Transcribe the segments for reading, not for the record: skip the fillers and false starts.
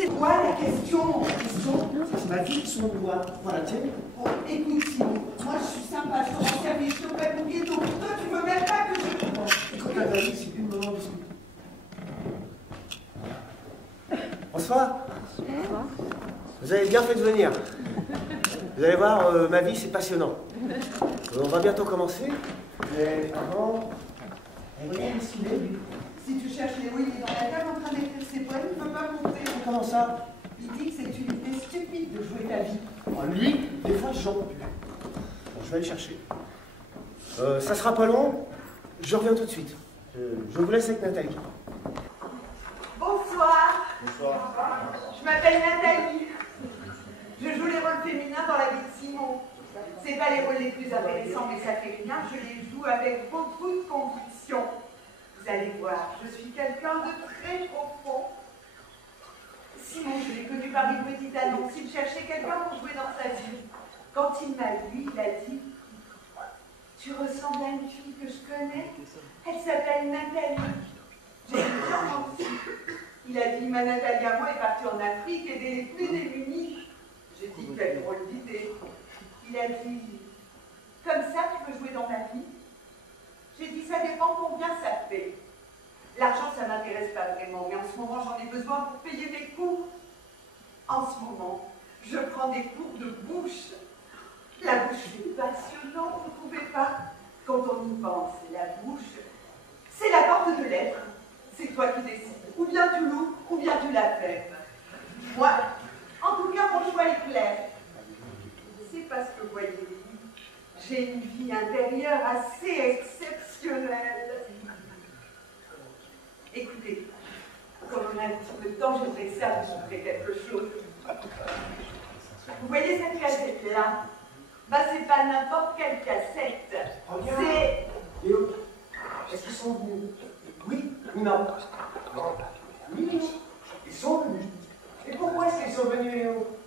C'est quoi la question? C'est ma vie, son doigt. Voilà, tiens. Oh, écoute, Simon, moi je suis sympa, je te rends service, je te prête mon ghetto. Toi, tu veux même pas que je... Bon, écoute, la vie, c'est plus le moment de discuter. Bonsoir. Vous avez bien fait de venir. Vous allez voir, ma vie, c'est passionnant. On va bientôt commencer. Mais avant... Regarde, ce qu'il est, lui. Si tu cherches Léo, il est dans la cave en train d'écrire ses poèmes, il ne peut pas monter. Comment ça? Il dit que c'est une idée stupide de jouer ta vie. Oh, lui, des fois, j'en peux plus. Bon, je vais aller chercher. Ça sera pas long. Je reviens tout de suite. Je vous laisse avec Nathalie. Bonsoir. Bonsoir. Je m'appelle Nathalie. Je joue les rôles féminins dans la vie de Simon. C'est pas les rôles les plus intéressants, mais ça fait rien. Je les joue avec beaucoup de conviction. Vous allez voir, je suis quelqu'un de très profond. Simon, je l'ai connu par une petite annonce. Il cherchait quelqu'un pour jouer dans sa vie. Quand il m'a vu, il a dit « Tu ressembles à une fille que je connais. Elle s'appelle Nathalie. » J'ai bien menti. Il a dit « Ma Nathalie à moi est partie en Afrique aider les plus démunis. » J'ai dit « Quelle drôle d'idée. » Il a dit « Comme ça, tu veux jouer dans ma vie ?» J'ai dit « Ça dépend combien ça fait. » L'argent, ça ne m'intéresse pas vraiment, mais en ce moment, j'en ai besoin pour payer mes cours. En ce moment, je prends des cours de bouche. La bouche, c'est passionnant, vous ne trouvez pas? Quand on y pense, la bouche, c'est la porte de l'être. C'est toi qui décides. Ou bien tu l'ouvres, ou bien tu la fermes. Moi, en tout cas, mon choix est clair. C'est parce que, voyez, j'ai une vie intérieure assez exceptionnelle. Écoutez, comme on a un petit peu de temps, j'aimerais ça vous montrer quelque chose. Vous voyez cette cassette-là? Bah, c'est pas n'importe quelle cassette. Regarde. C'est... Léo, est-ce qu'ils sont venus? Oui ou non? Non. Oui ou non? Ils sont venus. Et pourquoi est-ce qu'ils sont venus, Léo?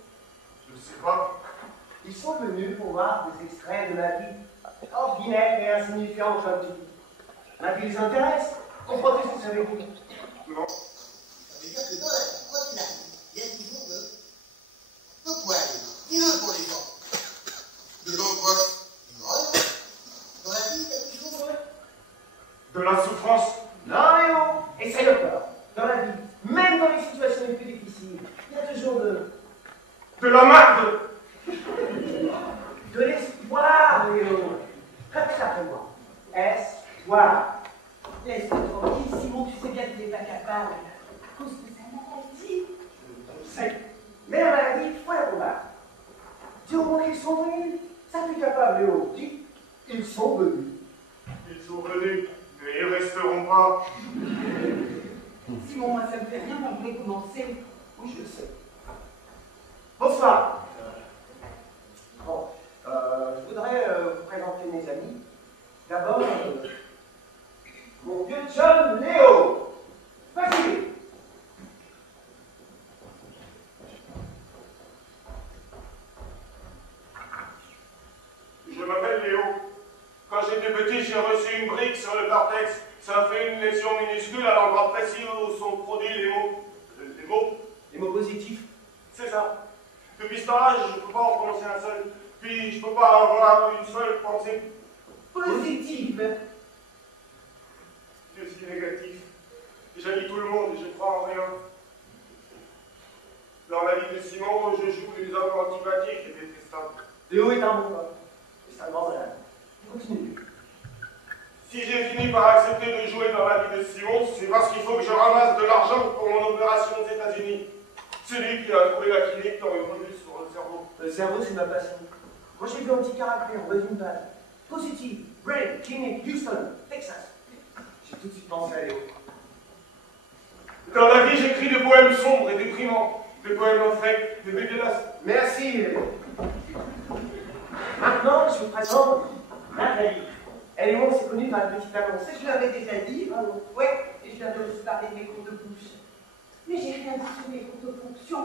Je ne sais pas. Ils sont venus pour voir des extraits de ma vie ordinaire et insignifiante, comme tu dis. Ma vie les intéresse. On proteste avec vous. Non. Ça veut dire que dans la vie, quoi qu'il arrive, il y a toujours de quoi aller. Dis-le pour les gens. De l'angoisse. Non, dans la vie, il y a toujours De la souffrance. Non, Léo, essaye encore. Dans la vie, même dans les situations les plus difficiles, il y a toujours De la marde. de l'espoir, Léo. Répète après moi. Espoir. Laisse-toi tranquille, Simon, tu sais bien qu'il n'est pas capable. À cause de sa maladie. Je sais. Mais la maladie, il faut la combattre. Dis au moins qu'ils sont venus. Ça t'es capable, Léo. Dis, ils sont venus. Ils sont venus, mais ils resteront pas. Simon, moi, ça me fait rien, on voulait commencer. Oui, je le sais. Bonsoir. Bon, je voudrais vous présenter mes amis. D'abord, mon vieux John Léo. Vas-y. Je m'appelle Léo. Quand j'étais petit, j'ai reçu une brique sur le cortex. Ça fait une lésion minuscule à l'endroit précis où sont produits les mots. Les mots positifs. C'est ça. Depuis ce temps-là, je ne peux pas en prononcer un seul. Puis je ne peux pas avoir une seule pensée. Positive. Je suis négatif. J'haïs tout le monde et je crois en rien. Dans la vie de Simon, je joue des hommes antipathiques et détestables. Léo est un bon homme. C'est un grand malade. Continue. Si j'ai fini par accepter de jouer dans la vie de Simon, c'est parce qu'il faut que je ramasse de l'argent pour mon opération aux États-Unis. C'est lui qui a trouvé la clinique dans une revue sur le cerveau. Le cerveau, c'est ma passion. Moi, j'ai vu un petit caractère, on résume pas. Positive, Brain, Clinic, Houston, Texas. J'ai tout de suite pensé à Léo. Dans la vie, j'écris des poèmes sombres et déprimants, des poèmes infects, des dégueulasses. Merci, Léo. Maintenant, je vous présente Nathalie. Elle et moi, on s'est connus par une petite annonce. Je l'avais déjà dit. Ouais, et je viens de vous parler de mes cours de bouche. Mais j'ai rien dit sur mes cours de fonction.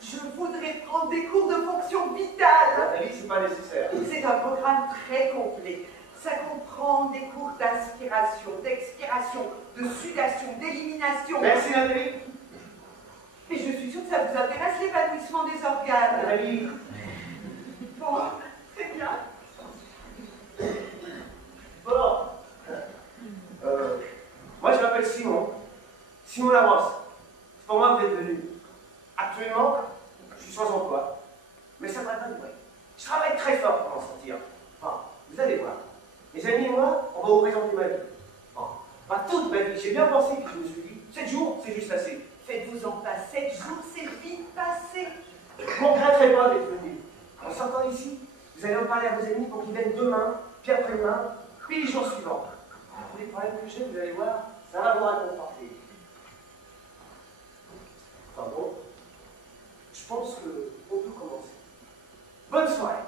Je voudrais prendre des cours de fonction vitale. Nathalie, c'est pas nécessaire. C'est un programme très complet. Ça comprend des cours d'inspiration, d'expiration, de sudation, d'élimination. Merci, Nathalie. Mais je suis sûre que Ça vous intéresse l'épanouissement des organes? Oui. Bon, très bien. Bon. Moi, je m'appelle Simon. Simon Labrosse. C'est pour moi que vous êtes venu. Actuellement, je suis sans emploi. Mais ça ne va pas durer. Je travaille très fort pour m'en sortir. Enfin, vous allez voir. Mes amis et moi, on va vous présenter ma vie. Enfin, toute ma vie. J'ai bien pensé que je me suis dit, 7 jours, c'est juste assez. Faites-vous en pas 7 jours, c'est vite passé. Je ne regretterai pas d'être venu. En sortant d'ici, vous allez en parler à vos amis pour qu'ils viennent demain, puis après-demain, puis les jours suivants. Tous les problèmes que j'ai, vous allez voir, ça va vous réconforter. Enfin bon, je pense qu'on peut commencer. Bonne soirée.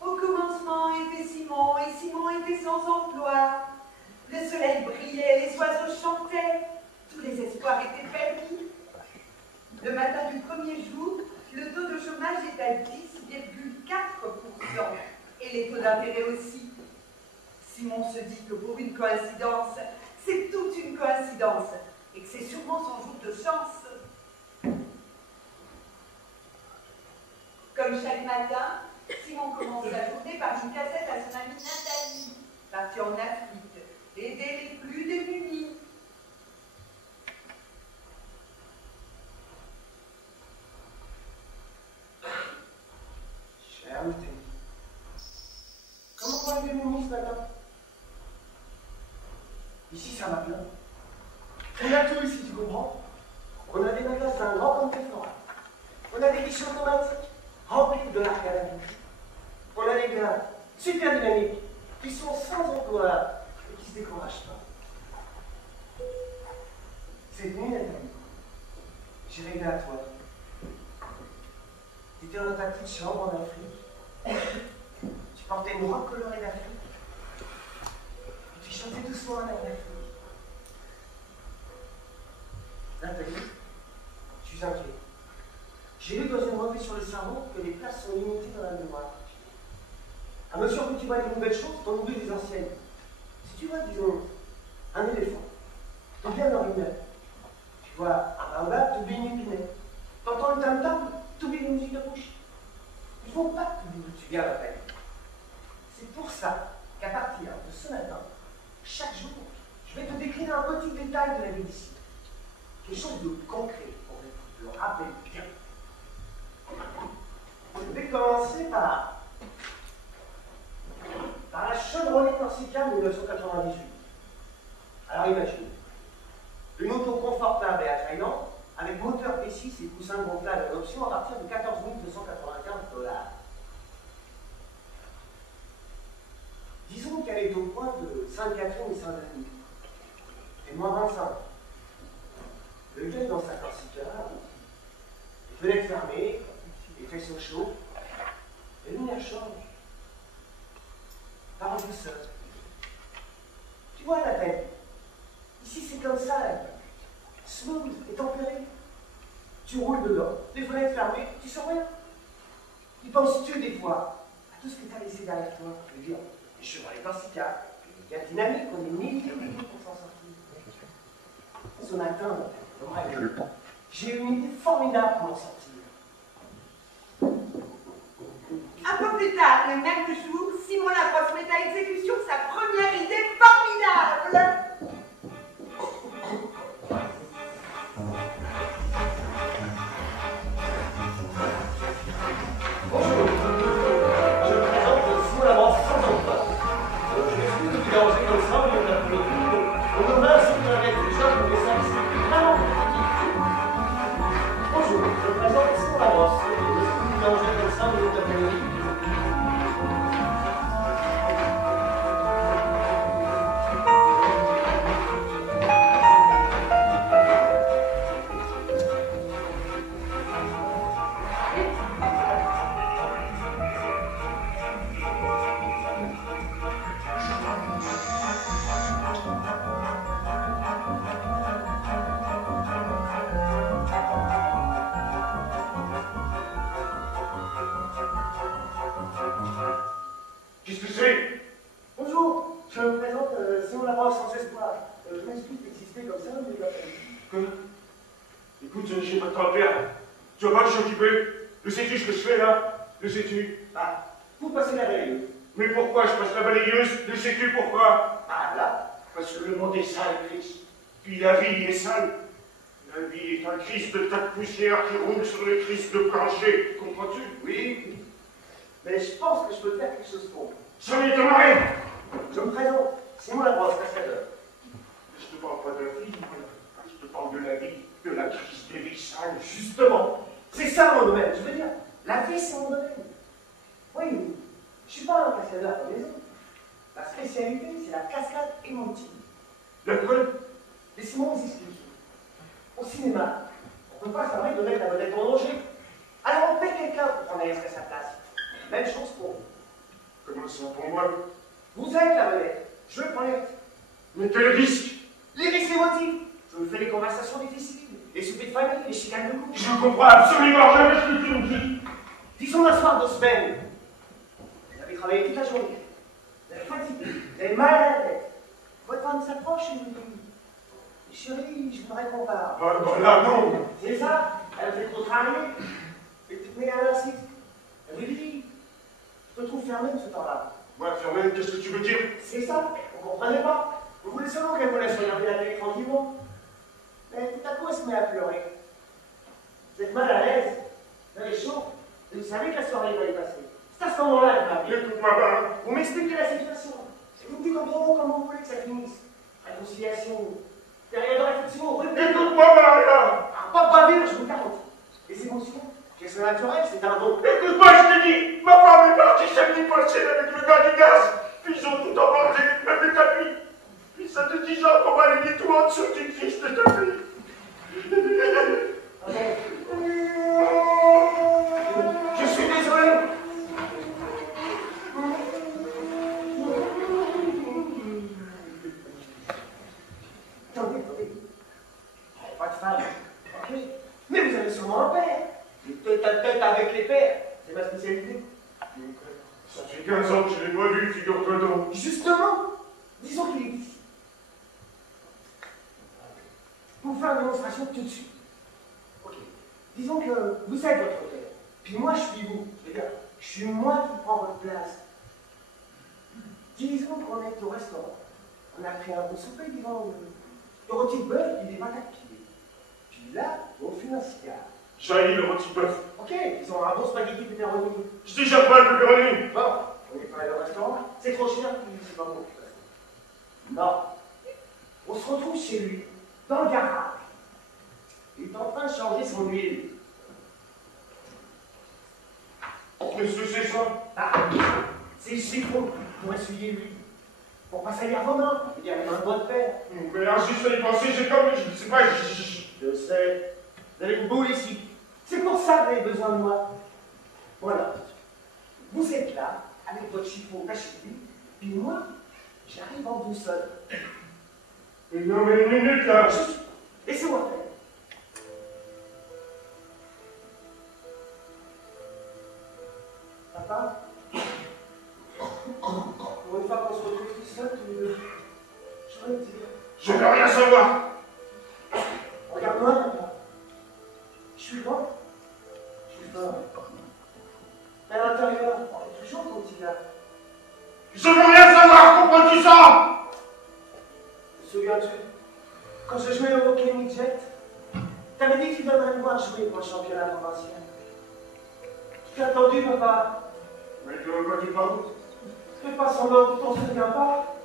Au commencement était Simon, et Simon était sans emploi. Le soleil brillait, les oiseaux chantaient, tous les espoirs étaient permis. Le matin du premier jour, le taux de chômage est à 10,4% et les taux d'intérêt aussi. Simon se dit que pour une coïncidence, c'est toute une coïncidence et que c'est sûrement son jour de chance. Comme chaque matin, Simon commence sa journée par une cassette à son amie Nathalie, partie en Afrique, aider les plus démunis. Cher Nathalie, comment vont les démunis ce matin? Ici, ça va bien. On a tout ici, tu comprends? On a des magasins grands comme des forêts. On a des guichets automatiques remplis de l'arc à la bouche. On a des gars super dynamiques qui sont sans emploi et qui ne se découragent pas. Cette nuit, Nathalie, j'ai rêvé à toi. Tu étais dans ta petite chambre en Afrique. Tu portais une robe colorée d'Afrique. Et tu chantais doucement un air d'Afrique. Nathalie, je suis inquiet. J'ai lu dans une revue sur le cerveau que les places sont limitées dans la mémoire. À mesure que tu vois des nouvelles choses, t'en oublies des anciennes. Si tu vois, disons, un éléphant, t'oublies un orignal. Tu vois un baobab, t'oublies une épinette. T'entends le tam-tam, t'oublies une musique de bouche. Il ne faut pas que t'oublies d'où tu viens, Nathalie. C'est pour ça qu'à partir de ce matin, chaque jour, je vais te décrire un petit détail de la vie d'ici. Quelque chose de concret pour que tu te le rappelles bien. Je vais commencer par la Chevrolet Corsica 1998. Alors imagine, une auto confortable et attrayante, avec moteur P6 et coussins gonflables en option à partir de 14 295 $. Disons qu'elle est au point de Sainte-Catherine et Saint-Denis. C'est moins 25. Le gars est dans sa Corsica, les fenêtres fermées, les faisceaux chauds, et la lumière change. Par du sol. Tu vois la peine. Ici c'est comme ça, smooth et tempéré. Tu roules dedans, les fenêtres fermées, tu sens rien. Y penses-tu des fois à tout ce que tu as laissé derrière toi? Je veux dire, les Chevrolet Corsica, les gars dynamiques, on est milliers pour s'en sortir. Ce matin, j'ai une idée formidable pour m'en sortir. Un peu plus tard, le même jour, Simon Labrosse met à exécution sa première idée formidable. Bonjour, je me présente Simon Labrosse sans emploi. Je m'excuse de vous déranger comme ça au milieu de l'après-midi. On me va ainsi que la réflexion pour les services vraiment compliqués. Bonjour, je me présente Simon Labrosse. Je m'excuse de vous déranger comme ça au milieu de l'après-midi. Quoi? Écoute, j'ai pas de temps à perdre. Tu vois pas que je suis occupé? Le sais-tu ce que je fais là? Le sais-tu? Ah, vous passez la balayeuse. Mais pourquoi je passe la balayeuse? Le sais-tu pourquoi? Ah là, parce que le monde est sale, Chris. Puis la vie est sale. La vie est un Christ de tas de poussière qui roule sur le Christ de plancher. Comprends-tu? Oui, oui. Mais je pense que je peux faire quelque chose pour vous. Ça m'est marré. Je me présente, c'est moi la brosse cascadeur. Je te parle pas de la vie, je te parle de la vie, de la crise des vies sales. Justement, c'est ça mon domaine. Je veux dire, la vie c'est mon domaine. Oui, je suis pas un cascadeur comme les autres. Ma spécialité, c'est la cascade émotive. D'accord? Laissez-moi vous expliquer. Au cinéma, on ne peut pas se permettre de mettre la vedette en danger. Alors on paie quelqu'un pour prendre la risque à sa place. Même chose pour vous. Comment ça pour moi? Vous êtes la vedette. Je prends les risques. Mais quel risque? Les risques émotifs. Je vous fais les conversations difficiles, les soupers de famille, les chicanes de couple. Je ne comprends absolument jamais ce que tu me dis. Disons un soir de semaine. Vous avez travaillé toute la journée. Vous êtes fatigué. Vous avez mal à la tête. Votre femme s'approche et vous dit: chérie, je voudrais qu'on parle. Ah, bah là, non. C'est ça. Elle fait contrarier. Mais elle insiste. Elle vous dit: je te trouve fermé de ce temps-là. Moi, Fermel, qu'est-ce que tu veux dire? C'est ça. Vous comprenez pas. Vous voulez seulement qu'elle vous laisse regarder la télé tranquillement. Mais tout à coup, elle se met à pleurer. Vous êtes mal à l'aise. Vous avez chaud. Et vous savez que la soirée va y passer. C'est à ce moment-là que vous m'appelez. Écoute-moi bien. Vous m'expliquez la situation. Et vous me dites en gros comment vous voulez que ça finisse. Réconciliation. Période de réflexion. Rupture. Écoute-moi, Maria. Pas vivre, je vous garantis. Les émotions, qu'elles sont naturelles, c'est un don. Écoute-moi, je te dis. Ma femme est partie samedi passé avec le gars du gaz. Puis ils ont tout emporté, même le tapis. Puis ça te 10 ans qu'on va aller tout en dessous du Christ de tapis. Je suis désolé. Attendez. Pas de femme. Ok. Mais vous avez sûrement un père. Et tête à tête avec les pères. C'est ma spécialité. Ça fait 15 ans que je l'ai pas vu, figure-toi donc. Justement, disons qu'il est ici. Pour vous faire une démonstration tout de suite. Ok. Disons que vous êtes votre père. Puis moi, je suis vous. Je veux dire, je suis moi qui prends votre place. Disons qu'on est au restaurant. On a pris un bon souper, disons, le rôti de bœuf et des pâtes à pied. Puis là, on fume un cigare. J'haïs le rôti bœuf. Ok, disons un bon spaghetti pepperoni. Je dis déjà pas le pepperoni. Bon, on n'est pas allé au restaurant. C'est trop cher, puis c'est pas bon. Non. On se retrouve chez lui, dans le garage. Il est en train de changer son huile. Qu'est-ce que c'est ça? Ah, c'est le chiffon pour essuyer l'huile. Pour pas salir vos mains. Il y a même un doigt de fer. Mais insiste à y penser, j'ai comme, je sais pas, Je sais. Vous avez une boule ici. C'est pour ça que vous avez besoin de moi. Voilà. Vous êtes là, avec votre chiffon caché de lui, puis moi, j'arrive en boussole. Non mais une minute là. Laissez-moi faire. Papa, pour une fois qu'on se retrouve tout seul, je voudrais te dire. Je veux rien savoir. Regarde-moi, papa. Je suis grand. Je suis fort. Mais à l'intérieur, on est toujours continent. Je veux rien savoir, comprends-tu ça? Te souviens-tu, quand je jouais au hockey midget, t'avais dit que tu viendrais me voir jouer pour le championnat provincial. Tu t'es attendu, papa. Mais tu veux quoi tu parles? Fais pas semblant, tu t'en souviens pas.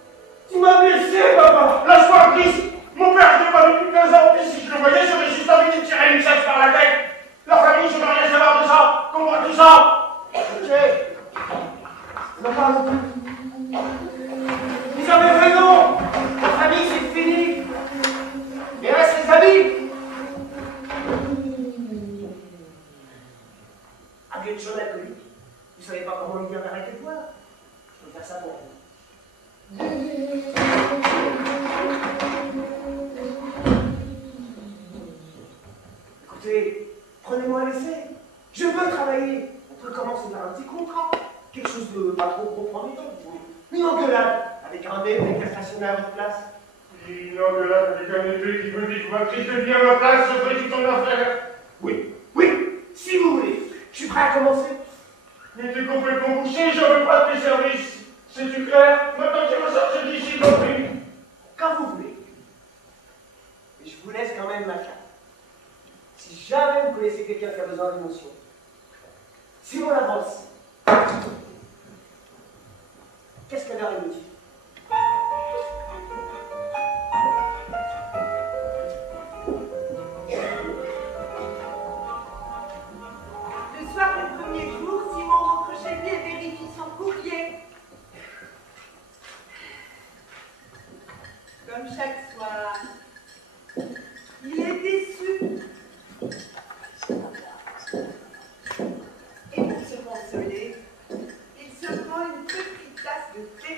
Tu m'as blessé, papa. Lâche-moi, Chris. Mon père, je l'ai pas vu depuis 15 ans. Puis si je le voyais, j'aurais juste envie de tirer une chasse par la tête. La famille, je veux rien savoir de ça. Comprends-tu ça? Ok. Non, pas. Vous avez raison. La famille, c'est fini. Il reste les amis. À quelque chose d'alcoolique. Vous savez pas comment lui dire d'arrêter de boire. Je peux faire ça pour vous. Écoutez, prenez-moi un essai. Je veux travailler. On peut commencer par un petit contrat. Quelque chose de pas trop compromettant. Une engueulade avec un dé avec à stationner à votre place. Il n'en que là, avec un épée qui me dit que ma fille fait bien ma place, je ferai tout ton affaire. Oui, oui, si vous voulez. Je suis prêt à commencer. Mais t'es complètement bouché, je veux pas de tes services. C'est-tu clair? Maintenant tu me sortes d'ici, compris? Quand vous voulez. Et je vous laisse quand même ma carte. Si jamais vous connaissez quelqu'un qui a besoin d'émotion, Simon Labrosse. Qu'est-ce qu'elle a dit? Le soir du premier jour, Simon rentre chez lui et vérifie son courrier. Comme chaque soir, il est déçu. Et pour se consoler, il se prend une petite tasse de thé.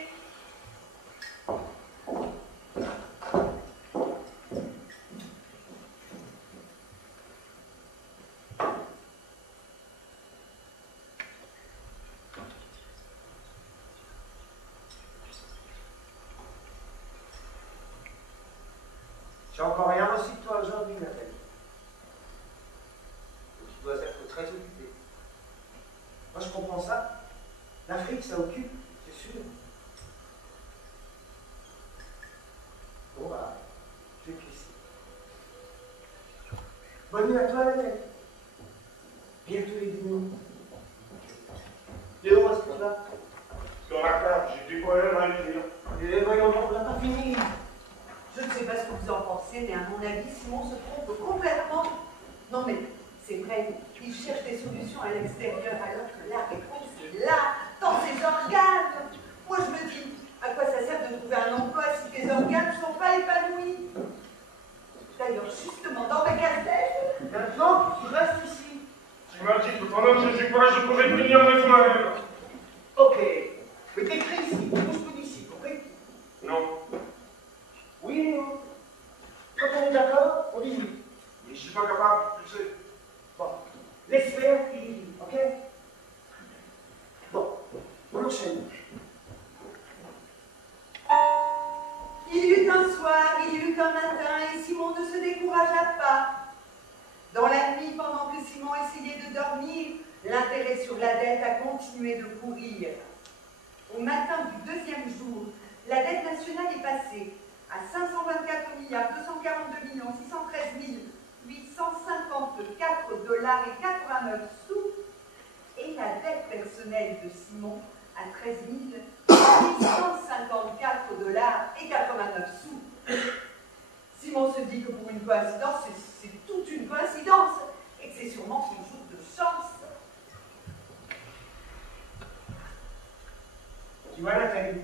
J'ai encore rien reçu de toi aujourd'hui, Nathalie. Tu dois être très occupée. Moi, je comprends ça. L'Afrique, ça occupe, c'est sûr. Bon, bah, je vais te laisser. Bonne nuit à toi, Nathalie. Bientôt les dîners. Léon, est-ce que tu vas? Dans la cave, j'ai des problèmes à écrire. Et voyons donc, on n'a pas fini. Je ne sais pas ce que vous en pensez, mais à mon avis, Simon se trompe complètement. Non mais, c'est vrai, il cherche des solutions à l'extérieur alors que la réponse est là, dans ses organes. Moi je me dis, à quoi ça sert de trouver un emploi si tes organes ne sont pas épanouis? D'ailleurs, justement, dans ma gazette... Maintenant, tu restes ici. Tu m'as dit que pendant que je suis pas, je pourrais venir de moi-même. Ok. Mais t'écris ici, bouge plus d'ici, compris? Non. Oui, non. Quand on est d'accord, on dit oui. Mais je suis pas capable, tu sais. Bon, laisse faire, il dit oui, ok? Bon, on enchaîne. Il y eut un soir, il y eut un matin, et Simon ne se découragea pas. Dans la nuit, pendant que Simon essayait de dormir, l'intérêt sur la dette a continué de courir. Au matin du deuxième jour, la dette nationale est passée à 524 milliards 242 millions 613 854 dollars et 89 sous, et la dette personnelle de Simon à 13 854 dollars et 89 sous. Simon se dit que pour une coïncidence, c'est toute une coïncidence, et que c'est sûrement son jour de chance. Tu vois, Nathalie,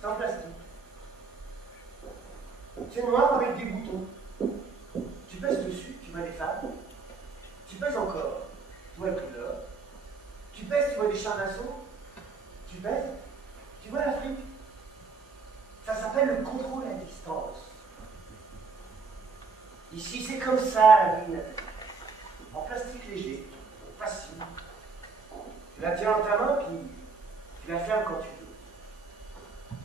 c'est en plastique. C'est noir avec des boutons. Tu pèses dessus, tu vois des femmes. Tu pèses encore, tu vois le couleur. Tu pèses, tu vois des chars d'assaut. Tu pèses, tu vois l'Afrique. Ça s'appelle le contrôle à distance. Ici, c'est comme ça, la vie, Nathalie. En plastique léger, facile. Tu la tiens dans ta main, puis tu la fermes quand tu veux. Tu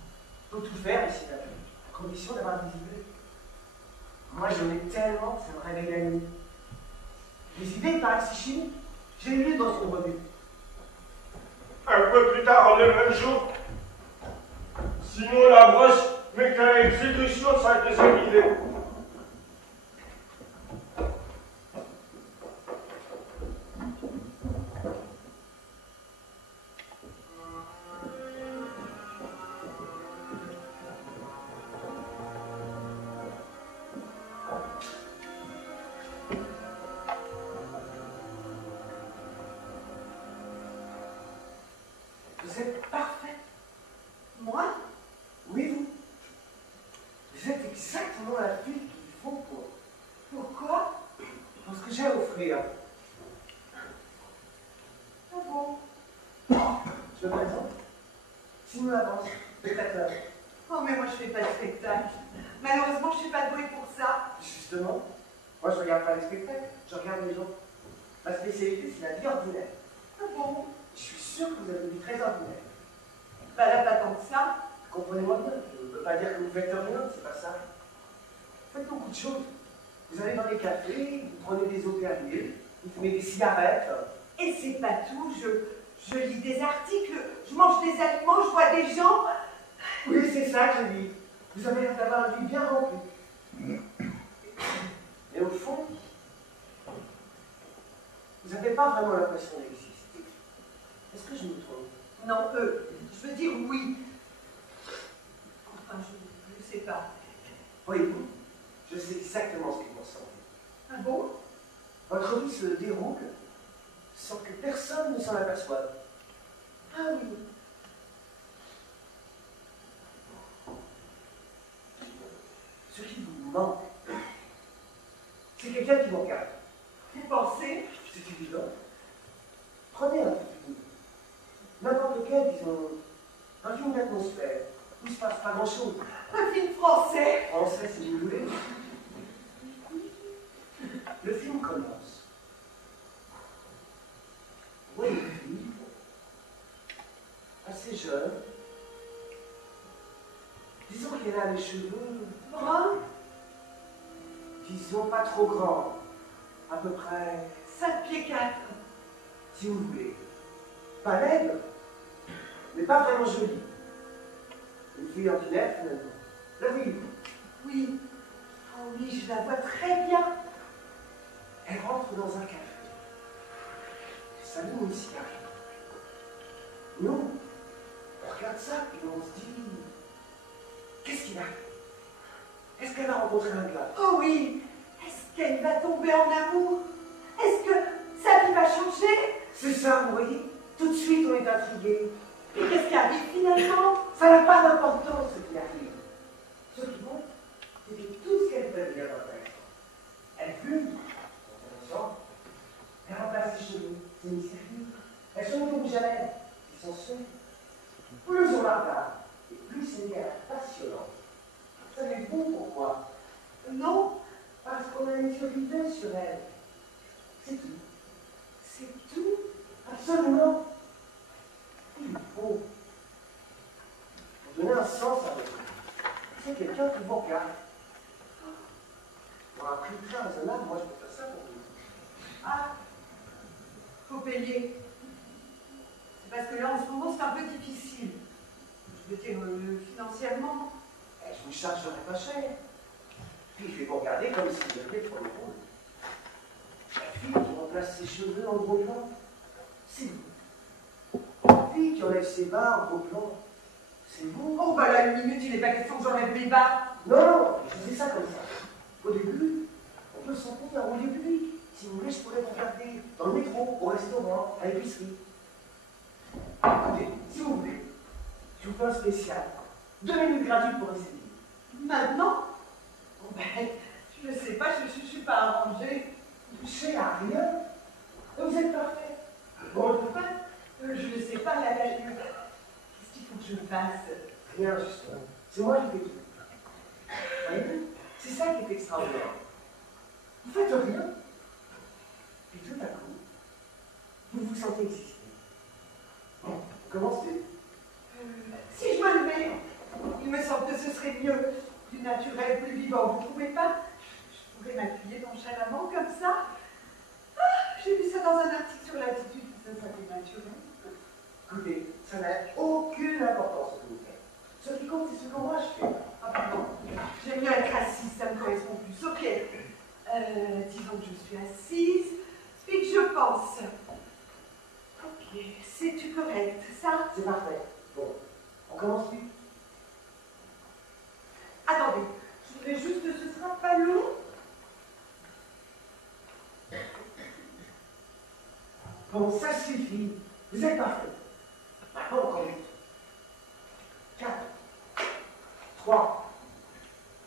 peux tout faire ici, Nathalie, à condition d'avoir des idées. Moi, j'en ai tellement que ça me réveille la nuit. Les idées paraissent si chimiques. J'ai lu dans son revue. Un peu plus tard, le même jour, Simon Labrosse met qu'à exécution de sa deuxième idée. Vous êtes parfaite. Moi? Oui, vous. Vous êtes exactement la fille qu'il faut pour Pourquoi? ce que j'ai à offrir. Ah bon? Je me présente. Simon Labrosse, spectateur. Oh, mais moi, je fais pas de spectacle. Malheureusement, je suis pas douée pour ça. Justement, moi je regarde pas les spectacles, je regarde les gens. Ma spécialité, c'est la vie ordinaire. Ah bon? Je suis sûr que vous avez une vie très ordinaire. Bah là, pas tant que ça. Comprenez-moi bien, je ne veux pas dire que vous faites rien, c'est pas ça. Vous faites beaucoup de choses. Vous allez dans les cafés, vous prenez des opérations, vous fumez des cigarettes. Et c'est pas tout, je lis des articles, je mange des aliments, je vois des gens. Oui, c'est ça que je dis. Vous avez l'air d'avoir un vie bien rempli. Mais au fond, vous n'avez pas vraiment l'impression d'exister. Est-ce que je me trompe? Non, je veux dire oui. Enfin, je ne sais pas. Voyez-vous, je sais exactement ce que vous ressentez. Ah bon? Votre vie se déroule sans que personne ne s'en aperçoive. Ah oui. Ce qui vous manque, c'est quelqu'un qui vous regarde. Vous pensez? C'est évident. Prenez un film, n'importe quel, disons, un film d'atmosphère, où il ne se passe pas grand-chose. Un film français? Français, si vous voulez. Le film commence. Vous voyez une fille, assez jeune, disons qu'elle a les cheveux Brun? disons pas trop grands, à peu près, 5 pieds 4. si vous voulez, pas laide, mais pas vraiment jolie. Une fille ordinaire, finalement. La voyez-vous? Oui. Oh oui, je la vois très bien. Elle rentre dans un café. Elle s'allume une cigarette. Nous, on regarde ça et on se dit, qu'est-ce qu'il a? Est-ce qu'elle a rencontré un gars? Oh oui. Est-ce qu'elle va tomber en amour? Est-ce que sa vie va changer? C'est ça, vous voyez? Tout de suite, on est intrigué. Et qu'est-ce qui arrive finalement? Ça n'a pas d'importance, ce qui arrive. Ce qui compte, c'est que tout ce qu'elle fait devient intéressant. Elle fume, c'est intéressant. Elle remplace ses cheveux, c'est mystérieux. Elle se met au rouge à lèvres, c'est sensuel. Plus on la regarde, et plus c'est passionnant. Savez-vous pourquoi? Non, Parce qu'on a une visualité sur elle. C'est tout. c'est tout. Absolument. Il faut donner un sens à votre vie. C'est quelqu'un qui vous regarde. Pour un prix très raisonnable, moi je peux faire ça pour vous. Ah, faut payer. C'est parce que là, en ce moment, c'est un peu difficile. Je veux dire, financièrement. Eh, je vous chargerai pas cher. Puis je vais vous regarder comme si vous aviez pour le rôle. La fille qui remplace ses cheveux en gros blanc, c'est vous. La fille qui enlève ses bas en gros blanc, c'est vous. Oh, bah là, une minute, il n'est pas question que j'enlève mes bas. Non, je dis ça comme ça. Au début, on peut s'en tenir au lieu public. Si vous voulez, je pourrais vous regarder dans le métro, au restaurant, à l'épicerie. Écoutez, si vous voulez, je vous fais un spécial. 2 minutes gratuites pour essayer. Maintenant? Oh, ben, je ne sais pas, je ne suis pas arrangée. Vous touchez à rien. Vous êtes parfait. Bon, Enfin, je ne sais pas, là, qu'est-ce qu'il faut que je fasse? rien, justement. C'est moi qui fais tout. Voyez-vous, c'est ça qui est extraordinaire. Vous faites rien. Puis tout à coup, vous vous sentez exister. Bon, comment c'est? Si je me levais, il me semble que ce serait mieux, plus naturel, plus vivant. Vous ne trouvez pas? Je pourrais m'appuyer nonchalamment comme ça. Ah, j'ai vu ça dans un article sur l'attitude, ça fait naturel. Écoutez, ça n'a aucune importance ce que vous faites. Ce qui compte, c'est ce que moi je fais. Ah pardon, j'aime mieux être assise, ça me correspond plus. Ok, disons que je suis assise, puis que je pense. Ok, c'est-tu correct, ça? C'est parfait. Bon, on commence vite. Attendez, je voudrais juste que ce sera pas long. Bon, ça suffit. Vous êtes parfait. Maintenant, encore vite. 4, 3,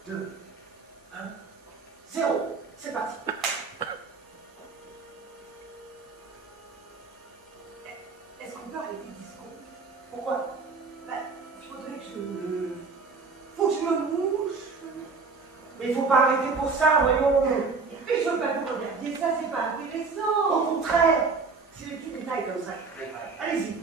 2, 1, 0. C'est parti. Est-ce qu'on peut arrêter le discours? Pourquoi? Bah, il faudrait que je... Faut que je me mouche. Mais il ne faut pas arrêter pour ça, voyons. Mais je veux pas que vous regardiez ça, c'est pas intéressant. Au contraire, c'est les petits détails comme ça qui créent. Allez-y.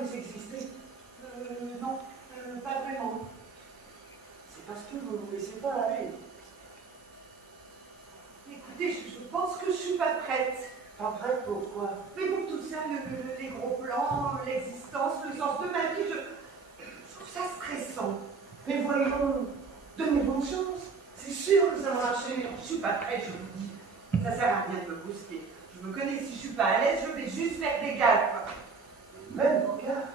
vous existez? Non, pas vraiment. C'est parce que vous ne vous laissez pas aller. Écoutez, je pense que je suis pas prête. Pas prête pour quoi? Mais pour tout ça, les gros plans, l'existence, le sens de ma vie, je trouve ça stressant. Mais voyons, donnez-vous une chance. C'est sûr que ça va marcher. Je suis pas prête, je vous dis. Ça sert à rien de me brusquer. Je me connais, si je suis pas à l'aise, je vais juste faire des gaffes. Même vos gars,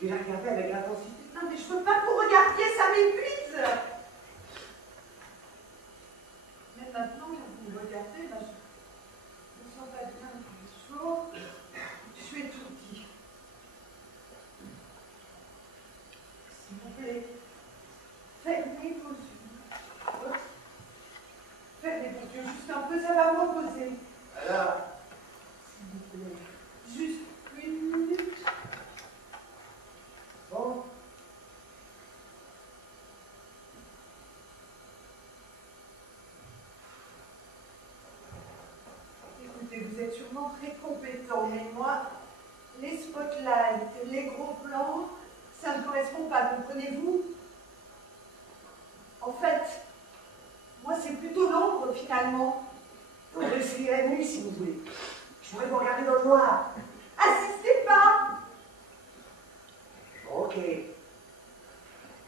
je vais la regarder avec intensité. Non, mais je peux pas que vous regardiez, ça m'épuise. Même maintenant, quand vous me regardez, ben, je me sens pas bien tous les jours. Je suis étourdie. S'il vous plaît, fermez vos yeux. Fermez vos yeux juste un peu, ça va me reposer. Alors, S'il vous plaît, juste une minute. bon. Écoutez, vous êtes sûrement très compétent, mais moi, les spotlights, les gros plans, ça ne correspond pas, comprenez-vous? En fait, moi, c'est plutôt l'ombre, finalement. On va essayer la nuit si vous voulez. Je pourrais vous regarder dans le noir. Assistez pas! Ok.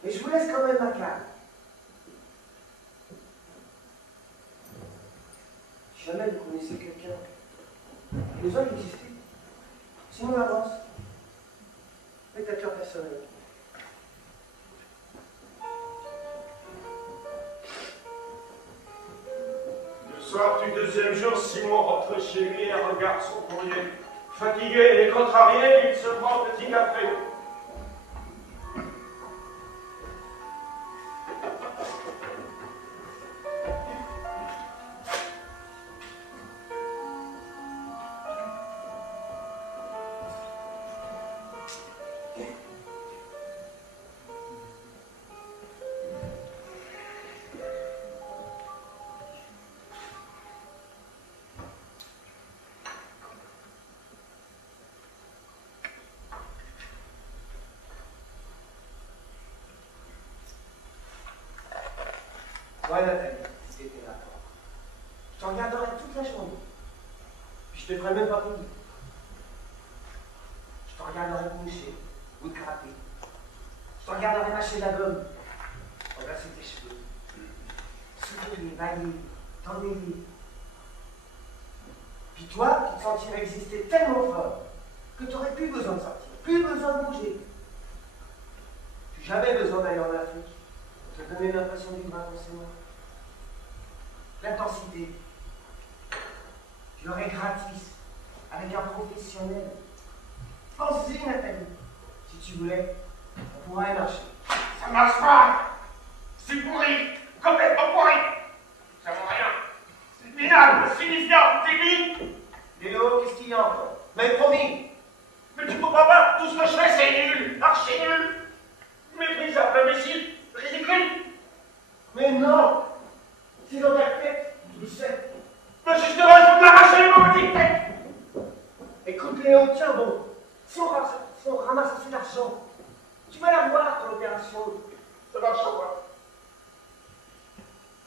Mais je vous laisse quand même ma carte. Si jamais vous connaissez quelqu'un, les autres existent. Sinon, on avance. Faites à cœur personnel. Le soir du deuxième jour, Simon rentre chez lui et regarde son courrier. Fatigué et contrarié, il se prend un petit café. Ouais, Nathalie, c'était là. Je te regarderai toute la journée. Puis je te ferai même pas poli. Je te regarderai te moucher ou te gratter. Je te regarderai mâcher la gomme, renverser tes cheveux, sourire, bailler, t'ennuyer. Puis toi, tu te sentirais exister tellement fort que tu n'aurais plus besoin de sortir, plus besoin de bouger. Plus jamais besoin d'aller en Afrique. Te donner l'impression de vivre intensément. L'intensité. Je l'aurais gratis, avec un professionnel. Pense-y, Nathalie. Si tu voulais, on pourrait marcher. Ça marche pas! C'est pourri! Complètement pourri! Ça vaut rien! C'est minable! C'est insignifiant! Débile! Léo, qu'est-ce qu'il y a encore? Mais promis! Mais tu comprends pas! Tout ce que je fais, c'est nul! Archi nul! Méprisable, imbécile! Ridicule! Mais non! C'est dans ta tête, tu le sais. Mais justement, il faut me l'arracher, mon petit tête! Écoute, Léo, tiens bon. Si on ramasse assez d'argent, tu vas la voir, ton opération. Ça marchera pas.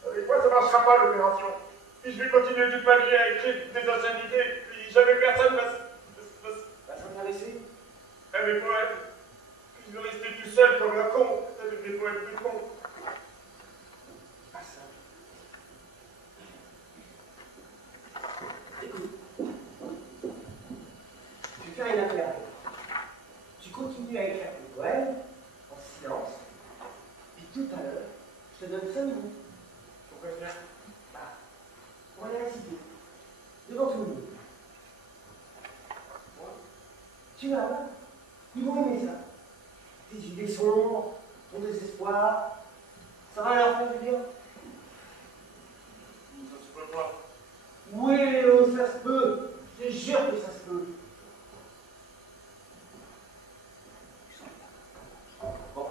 Avec moi, ça marchera pas, l'opération. Puis je vais continuer toute ma vie à écrire des insanités, puis jamais personne va s'intéresser. À mes poètes. Puis je vais rester tout seul comme un con, avec des poètes plus cons. Pas ça. Écoute. Je vais faire une affaire. Tu continues à écrire tes poèmes, en silence. Puis tout à l'heure, je te donne 5 minutes. Pourquoi faire? On va les réciter. Devant tout le monde. Tu vas voir. Ils vont aimer ça. Tes idées sombres, ton désespoir. Ça va leur faire du bien. Ça se peut pas. Oui, Léo, ça se peut. Je te jure que ça se peut. Bon.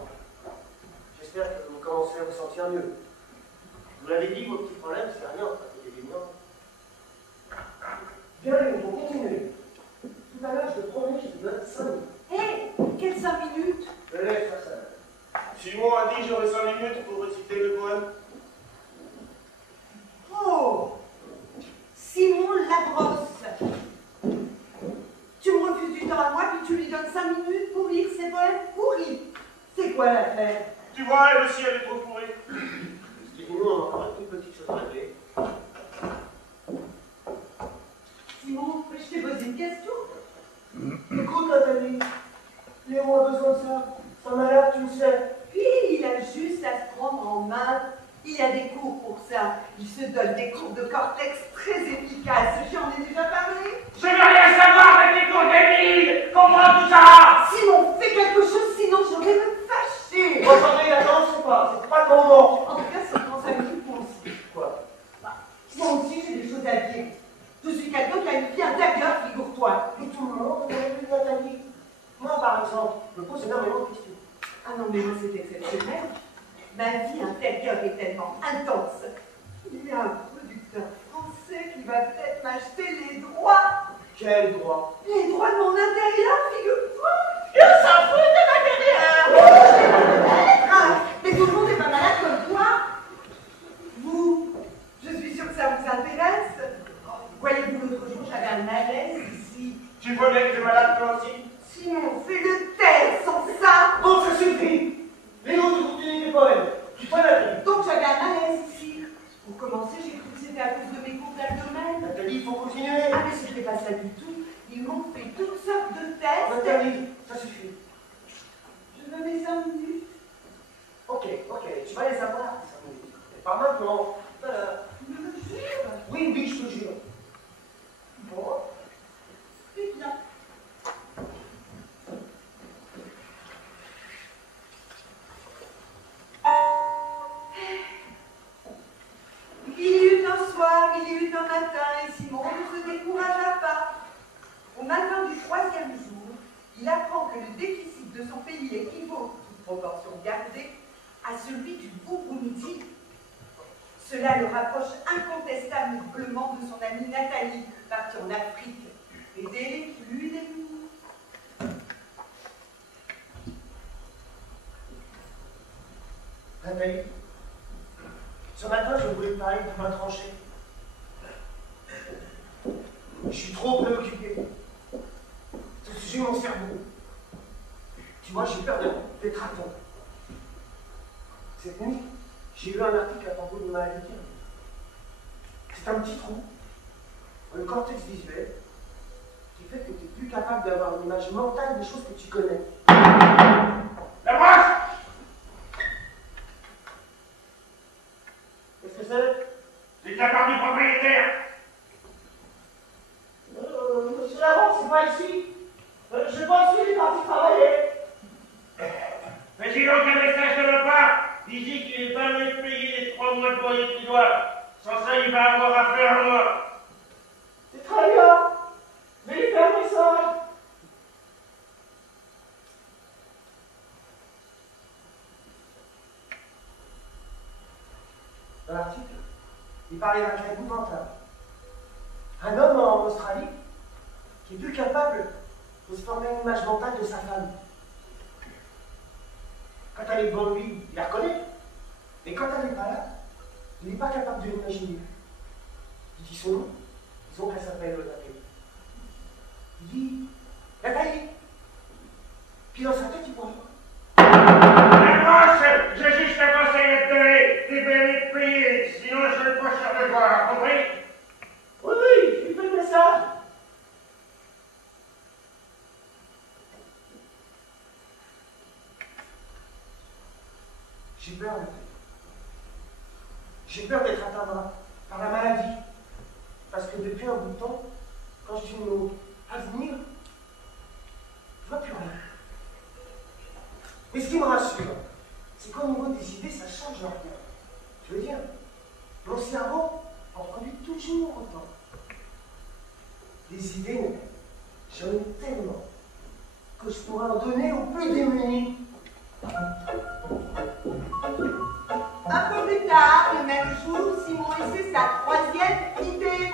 J'espère que vous commencez à vous sentir mieux. Vous l'avez dit, vos petits problèmes, c'est rien, ça fait des millions. Bien, Léo, on continue. Tout à l'heure, je te promets, je te donne 5 minutes. Hé, que 5 minutes. Je laisse faire ça. Simon a dit que j'aurais 5 minutes pour réciter le poème. Oh, Simon Lagrosse. Tu me refuses du temps à moi, puis tu lui donnes 5 minutes pour lire ses poèmes pourris. C'est quoi l'affaire? Tu vois, le ciel est trop pourri. Excusez-nous, on a encore une petite chose à régler. Simon, je t'ai posé une question. Écoute, Nathalie, Léon a besoin de ça. C'est un malade, tu le sais. Puis, il a juste à se prendre en main. Il y a des cours pour ça. Il se donne des cours de cortex très efficaces. J'en ai déjà parlé. Je veux rien savoir avec les cours d'Émile. Comprends tout ça? Simon, fais quelque chose, sinon je vais me fâcher. Vous entendez la danse ou pas? C'est pas le moment. En tout cas, ça prend 5 minutes, moi aussi. Quoi? Moi aussi, j'ai des choses à dire. Je suis quelqu'un qui a une vie intérieure, figure-toi. Et tout le monde a vu Nathalie. Moi, par exemple, je me pose énormément de questions. Ah non, mais moi, c'est exceptionnel. Ma vie intérieure est tellement intense. Il y a un producteur français qui va peut-être m'acheter les droits. Quel droit? Les droits de mon intérieur, figure-toi. Il s'en fout de Ah, mais tout le monde n'est pas malade comme toi. Vous, je suis sûre que ça vous intéresse. Voyez-vous, l'autre jour, j'avais un malaise ici. Tu vois bien que t'es malade toi aussi? Simon, fais le taire sans ça. Bon, ça suffit. Léon, tu continues tes poèmes. Tu prends Nathalie. Donc j'avais un malaise ici. Pour commencer, j'ai cru que c'était à cause de mes cours d'abdomen. Nathalie, il faut continuer. Ah, mais c'était pas ça du tout. Ils m'ont fait toutes sortes de tests. Nathalie, ça suffit. Je veux mes 5 minutes. Ok, tu vas les avoir, tes 5 minutes. Mais pas maintenant. Tu me le jures? Oui, je te jure. Bon, c'est bien. Il y eut un soir, il y eut un matin, et Simon ne se découragea pas. Au matin du 3e jour, il apprend que le déficit de son pays équivaut, toute proportion gardée, à celui du Burundi. Cela le rapproche incontestablement de son amie Nathalie, partie en Afrique, et des plus des plus. Nathalie, ce matin, je voulais te parler de ma tranchée. Je suis trop préoccupé. Ce sujet, mon cerveau. Tu vois, j'ai peur d'être atteint. Cette nuit, j'ai lu un article à propos de maladie. C'est un petit trou dans le cortex visuel qui fait que tu n'es plus capable d'avoir une image mentale des choses que tu connais. La broche! Qu'est-ce que c'est? C'est de la part du propriétaire. Monsieur Lavant, c'est pas ici. Je pense qu'il est parti travailler. Fais-y donc un message de ma part. Dis-y qu'il est pas mieux de payer les 3 mois de loyer qu'il doit. Sans ça, il va avoir affaire à moi. C'est très bien. Je vais lui faire un message. Dans l'article, il parlait d'un cas épouvantable. Un homme en Australie qui est plus capable de se former une image mentale de sa femme. Quand elle est devant lui, il la reconnaît. Mais quand elle n'est pas là, il n'est pas capable de l'imaginer. Il dit son nom. Disons qu'elle s'appelle Nathalie. Il dit Nathalie. Puis dans sa tête, il pense La broche! J'ai juste un conseil à te donner. T'es bien mieux de payer. Sinon, je ne vais pas cher de voir. Compris? oui, je lui fais le message. J'ai peur, Nathalie. J'ai peur d'être atteint par la maladie. Parce que depuis un bout de temps, quand je dis le mot avenir, je vois plus rien. Mais ce qui me rassure, c'est qu'au niveau des idées, ça change rien. Je veux dire, mon cerveau en produit toujours autant. Des idées, j'en ai tellement que je pourrais en donner aux plus démunis. Un peu plus tard, le même jour, Simon essaie sa 3e idée.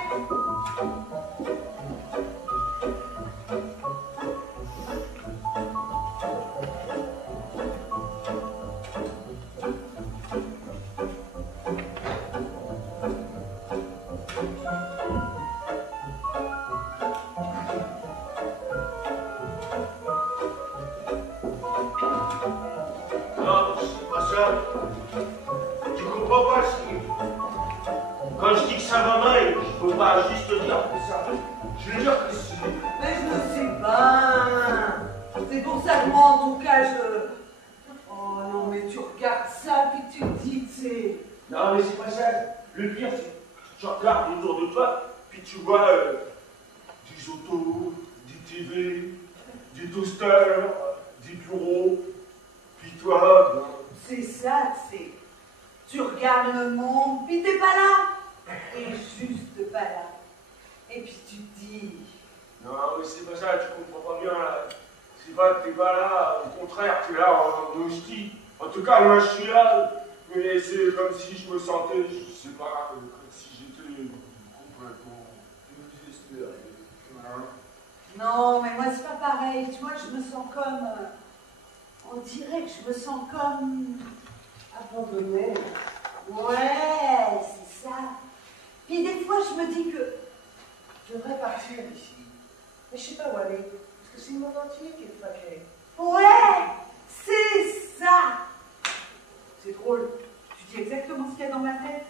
comprends pas. Quand je dis que ça va mal, je peux pas juste dire que ça. Je veux dire que c'est... Mais je ne sais pas. C'est pour ça que moi, en tout cas, je... Oh non, mais tu regardes ça, puis tu te dis, c'est... Non, mais c'est pas ça. Le pire, c'est que tu regardes autour de toi, puis tu vois des autos, des TV, des toasters, des bureaux, puis toi... C'est ça, c'est... Tu regardes le monde, puis t'es pas là. Et juste pas là. Et puis tu te dis... Non, mais c'est pas ça, tu comprends pas bien, là. C'est pas que t'es pas là, au contraire, t'es là en hostie. En tout cas, moi, je suis là, mais c'est comme si je me sentais, je sais pas, comme si j'étais complètement désespéré. Non, mais moi, c'est pas pareil. Tu vois, je me sens comme... on dirait que je me sens comme... abandonnée. Ouais, c'est ça. Puis des fois, je me dis que... je devrais partir d'ici. Mais je sais pas où aller. Parce que c'est le monde entier qui est fâché. Ouais, c'est ça. C'est drôle. Tu dis exactement ce qu'il y a dans ma tête.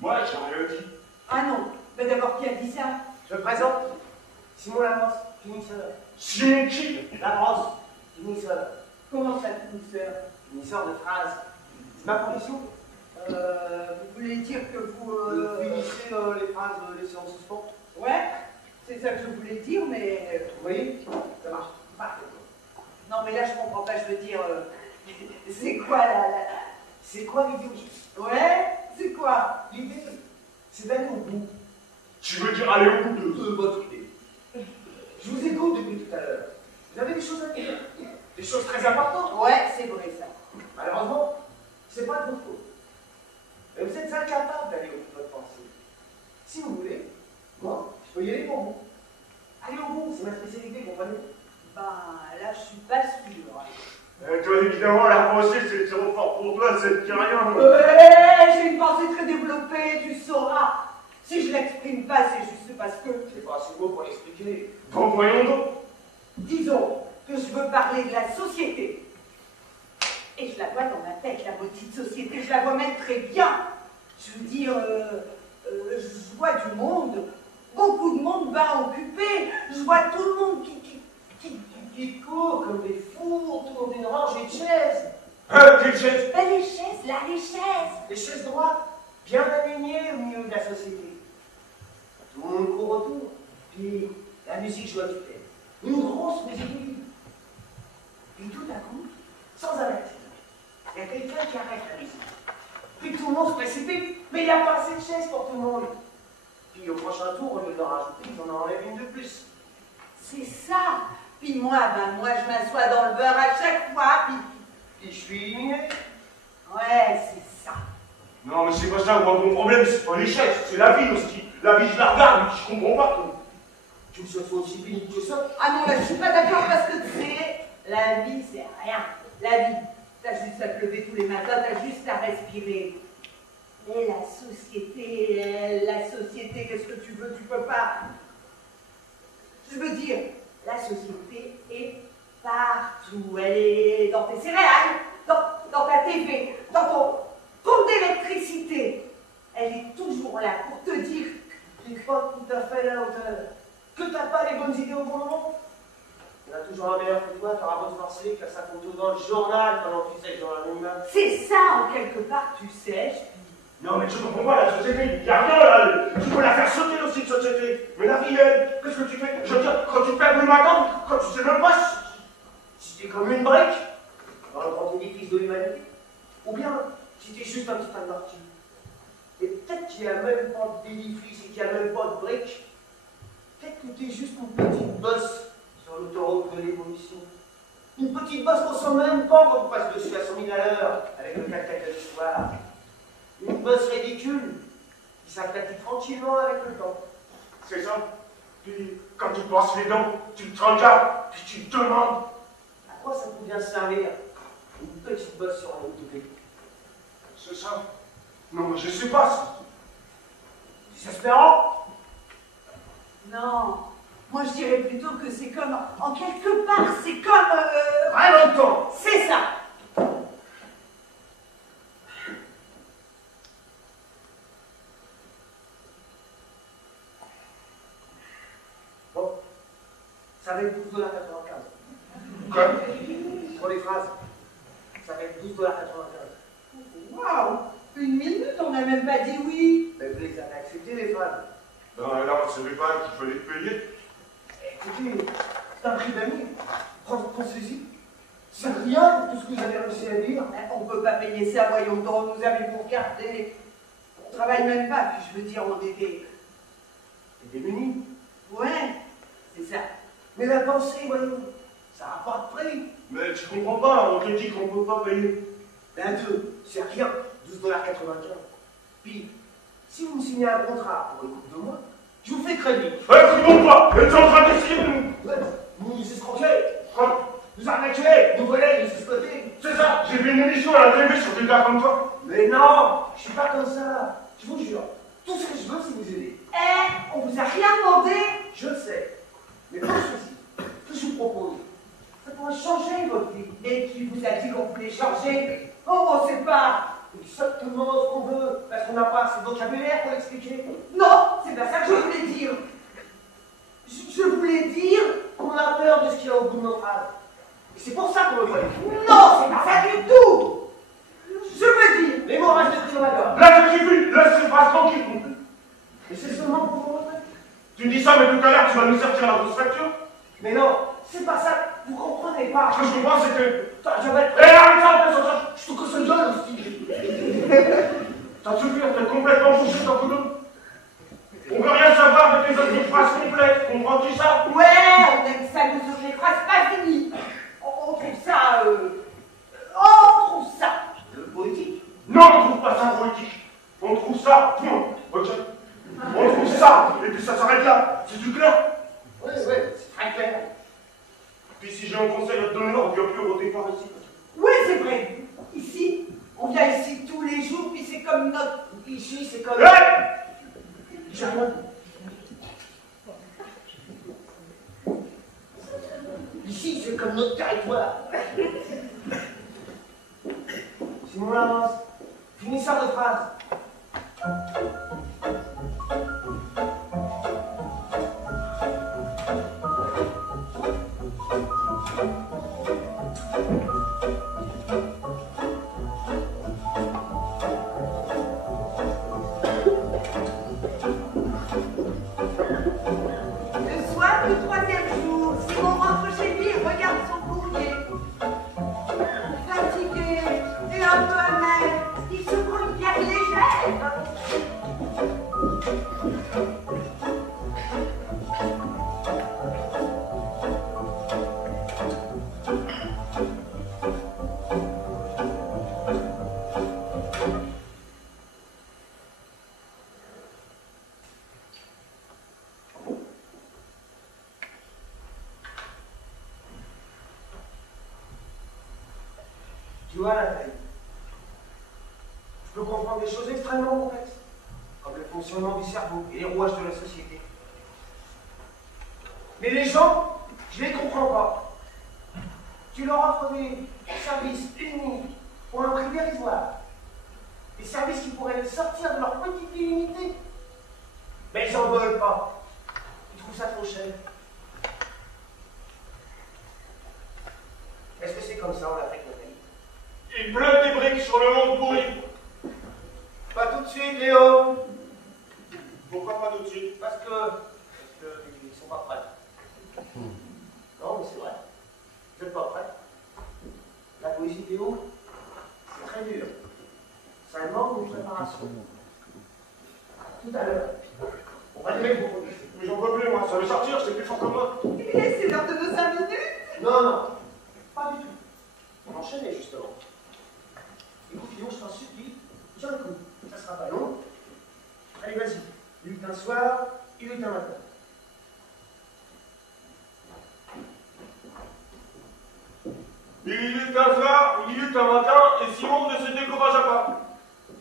Moi, j'ai rien dit. Ah non, mais d'abord, qui a dit ça? Je me présente. Simon Lafrance, finisseur. Simon qui? Lafrance, finisseur. Comment ça, finisseur? Finisseur de phrases. C'est ma profession. Vous voulez dire que vous... finissez les phrases laissées en suspens. Ouais, c'est ça que je voulais dire, mais... Vous voyez? Ça marche. Parfait. Non, mais là, je comprends pas, je veux dire... c'est quoi, là? C'est quoi l'idée? Ouais, c'est quoi? L'idée, c'est d'aller au bout Tu veux dire aller au bout de votre idée. Je vous écoute depuis tout à l'heure. Vous avez des choses à dire. Des choses très importantes. Ouais, c'est vrai, ça. Malheureusement, c'est pas de votre faute. Mais vous êtes incapable d'aller au bout de votre pensée. Si vous voulez, moi, je peux y aller pour vous. Allez au bout, c'est ma spécialité, comprenez? Ben, là, je suis pas sûre. Toi, évidemment, la pensée, c'est trop fort pour toi, ça ne dit rien. Ouais, j'ai une pensée très développée, tu sauras. Si je l'exprime pas, c'est juste parce que... C'est pas assez beau pour l'expliquer. Bon, voyons donc. Disons que je veux parler de la société. Et je la vois dans ma tête, la petite société, je la vois même très bien. Je veux dire, je vois du monde, beaucoup de monde va occuper, je vois tout le monde Qui court comme des fous autour d'une rangée de chaises. Quelle chaise? Ben, les chaises, là, les chaises. Des chaises droites, bien alignées au milieu de la société. Tout le monde court autour. Puis la musique joue à tue-tête. Une grosse musique. Puis tout à coup, sans avertir, il y a quelqu'un qui arrête la musique. Puis tout le monde se précipite, mais il n'y a pas assez de chaises pour tout le monde. Puis au prochain tour, au lieu de leur rajouter, ils en enlèvent une de plus. C'est ça. Puis moi, je m'assois dans le beurre à chaque fois, Puis je suis éliminé. Ouais, c'est ça. Non, mais c'est pas ça, moi, mon problème, c'est pas les chaises, c'est la vie aussi. La vie, je la regarde, mais je comprends pas. Tu me souhaites aussi pénible que ça? Ah non, là, je suis pas d'accord parce que tu sais, la vie, c'est rien. La vie, t'as juste à te lever tous les matins, t'as juste à respirer. Et la société, qu'est-ce que tu veux, tu peux pas. Je veux dire, la société est partout. Elle est dans tes céréales, dans ta TV, dans ton compte d'électricité. Elle est toujours là pour te dire Tu n'es pas tout à fait à la hauteur. Que t'as pas les bonnes idées au bon moment. Il y en a toujours un meilleur que toi, t'auras beau te forcer, faire sa photo dans le journal pendant que tu sèches dans l'anonymat. c'est ça, en quelque part, tu sèches. Non, mais tu comprends pas, la société, il n'y a rien là. Tu peux la faire sauter aussi, de société. Mais la vie, elle, qu'est-ce que tu fais? Je veux dire, quand tu te lèves le matin, quand tu sais même pas Si t'es comme une brique dans le grand édifice de l'humanité, ou bien si t'es juste un petit tas de martyrs. Et peut-être qu'il n'y a même pas d'édifice et qu'il n'y a même pas de briques. Peut-être que t'es juste une petite bosse sur l'autoroute de l'évolution. Une petite bosse qu'on sent même pas qu'on passe dessus à 100 000 à l'heure avec le 4x4 de l'histoire. Une bosse ridicule qui s'aplatit tranquillement avec le temps. C'est ça. Puis, quand tu passes les dents, tu te regardes, puis tu te demandes. À quoi ça peut bien servir? Une petite bosse sur la route de pays. C'est ça. Non, mais je sais pas. Désespérant? Non, moi je dirais plutôt que c'est comme, en quelque part, c'est comme... Très longtemps! c'est ça. Ça va être 12,95 $. Quoi? Pour les phrases, ça va être 12,95 $. Waouh! Une minute, on n'a même pas dit oui. Mais vous les avez acceptées, les phrases. Non, mais là, on ne savait pas qu'il fallait payer. Écoutez, c'est un prix d'amis. Pensez-y. C'est rien pour tout ce que vous avez réussi à dire. On ne peut pas payer ça, voyons donc, nous avions regardé. On ne travaille même pas, puis je veux dire, on est des... Démunis. Ouais, c'est ça. Mais la pensée, voyons, ça n'a pas de prix. Mais tu comprends pas, on te dit qu'on ne peut pas payer. Ben deux, c'est rien, 12,95 $. Puis, si vous me signez un contrat pour une coupe de mois, je vous fais crédit. Ouais, tu comprends pas, mais tu es en train d'essayer de nous. Ouais, vous nous escroquez, vous arnaquez, nous volez, nous escrotez. C'est ça, j'ai vu une émission à la télé sur des gars comme toi. Mais non, je suis pas comme ça. Je vous jure, tout ce que je veux, c'est vous aider. On vous a rien demandé. Je le sais. Mais pas ceci. Ce que je vous propose, ça pourrait changer votre vie. Et qui vous a dit qu'on voulait changer? Oh, on ne sait pas. Exactement ce qu'on veut, parce qu'on n'a pas assez de vocabulaire pour l'expliquer. Non, c'est pas ça que je voulais dire. Je voulais dire... On a peur de ce qu'il y a au bout de nos phrases. Et c'est pour ça qu'on le voit. Non, c'est pas ça du tout. Je veux dire... Les mots restent pris dans la gorge. Là, tu suffit, laisse ces phrases tranquilles. Et c'est seulement pour vos retraites. Tu dis ça, mais tout à l'heure, tu vas nous sortir la grosse facture. Mais non, c'est pas ça. Vous comprenez pas. Ce que je comprends, c'est que... Je vais être... Eh, arrête ça, Je te casse le gueule aussi. ça suffit, t'es complètement fouché dans tout le monde. On veut rien savoir de tes autres phrases complètes, comprends-tu ça? Ouais, on aime ça, nous autres, les phrases pas finies. On trouve ça... on trouve ça... Poétique. Non, on trouve pas ça poétique. On trouve ça, point. Ok? On trouve ça, et puis ça s'arrête là. C'est du clair? Ouais, c'est très clair. Puis si j'ai un conseil à te donner, on ne vient plus au départ ici. Oui, c'est vrai. Ici, on vient ici tous les jours, puis c'est comme notre... Ici, c'est comme... Hey! J'ai rien dit. Ici, c'est comme notre territoire. Simon Lavance, finissez votre phrase. Le soir du troisième jour, Simon rentre chez lui et regarde son courrier. Fatigué et un peu amer, il se prend une bière légère. Tu vois, Nathalie, je peux comprendre des choses extrêmement complexes, comme le fonctionnement du cerveau et les rouages de la société. Mais les gens, je les comprends pas. Tu leur offres des services uniques pour un prix dérisoire. Des services qui pourraient les sortir de leur petite vie limitée. Mais ils n'en veulent pas. Ils trouvent ça trop cher. Est-ce que c'est comme ça en Afrique, Nathalie? Il pleut des briques sur le monde pourri. Pas tout de suite, Léo. Pourquoi pas tout de suite? Parce qu'ils sont pas prêts. Non, mais c'est vrai. Vous n'êtes pas prêts. La poésie, Léo, c'est très dur. Ça demande une préparation. Tout à l'heure, on va les vous produire. Mais j'en peux plus, moi. Ça veut sortir, c'est plus fort que moi. Et c'est l'heure de nos 5 minutes. Non, pas du tout. On enchaînait justement. Écoute, Léo, je t'en supplie, tiens le coup. Ça sera pas long. Allez, vas-y. Il est un soir, il est un matin. Il est un soir, il est un matin, et Simon ne se découragea pas.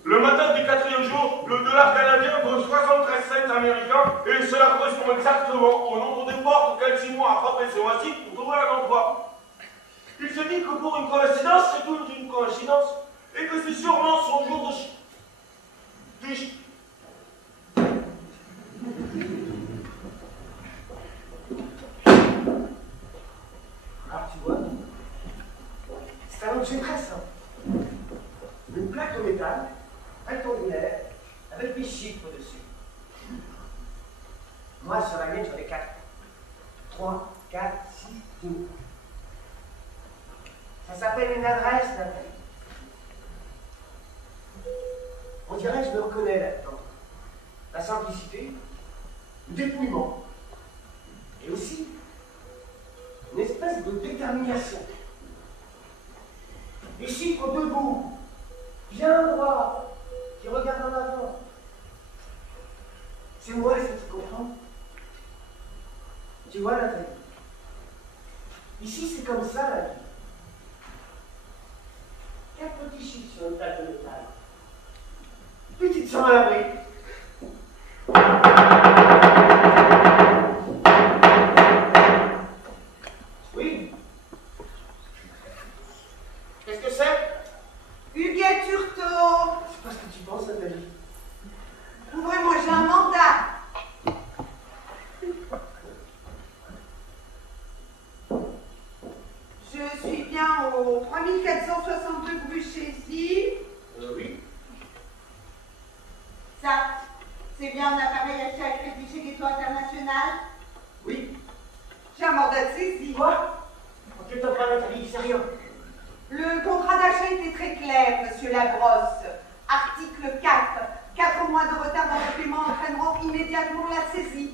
Le matin du 4e jour, le dollar canadien vaut 73 cents américains, et cela correspond exactement au nombre de portes auxquelles Simon a frappé ce mois-ci pour trouver un emploi. Il se dit que pour une coïncidence, c'est toute une coïncidence, et que c'est sûrement son jour de objet très simple. Une plaque de métal, rectangulaire, avec des chiffres dessus. Moi, sur la mienne, j'en ai 4. 3, 4, 6, 2. Ça s'appelle une adresse, Nathalie. On dirait que je me reconnais là-dedans. La simplicité, le dépouillement, et aussi une espèce de détermination. Les chiffres debout, bien droit, qui regardent en avant. C'est moi, ça tu comprends? Tu vois, Nathalie? Ici, c'est comme ça, la vie. 4 petits chiffres sur une plaque de métal. Petite sens à l'abri. Oui. Qu'est-ce que c'est? Huguette Turtot. C'est pas ce que tu penses, Nathalie. Ouvrez-moi, j'ai un mandat. Je suis bien au 3462 Bruchézy. Oui. Ça, c'est bien un appareil acheté à crédit chez Ghetto International. Oui. J'ai un mandat de saisie. Quoi? Ok, t'en prends, Nathalie, c'est rien. Le contrat d'achat était très clair, monsieur Labrosse. Article 4. 4 mois de retard dans le paiement entraîneront immédiatement la saisie.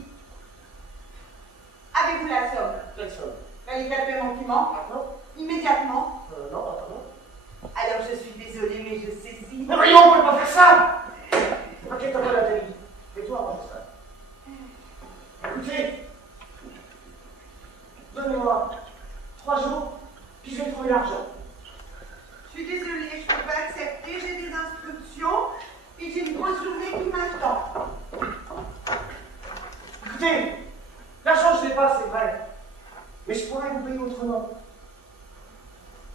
Avez-vous la somme? Quelle somme? Qualité de paiement qui manque? Maintenant? Immédiatement. Non, attends. Alors je suis désolée, mais je saisis. Mais voyons, on peut pas faire ça! Ok, t'en prends, Nathalie. Fais-toi avoir ça. Écoutez, donnez-moi 3 jours, puis je vais trouver l'argent. Je suis désolée, je ne peux pas accepter, j'ai des instructions et j'ai une grosse journée qui m'attend. Écoutez, l'argent je l'ai pas, c'est vrai. Mais je pourrais vous payer autrement.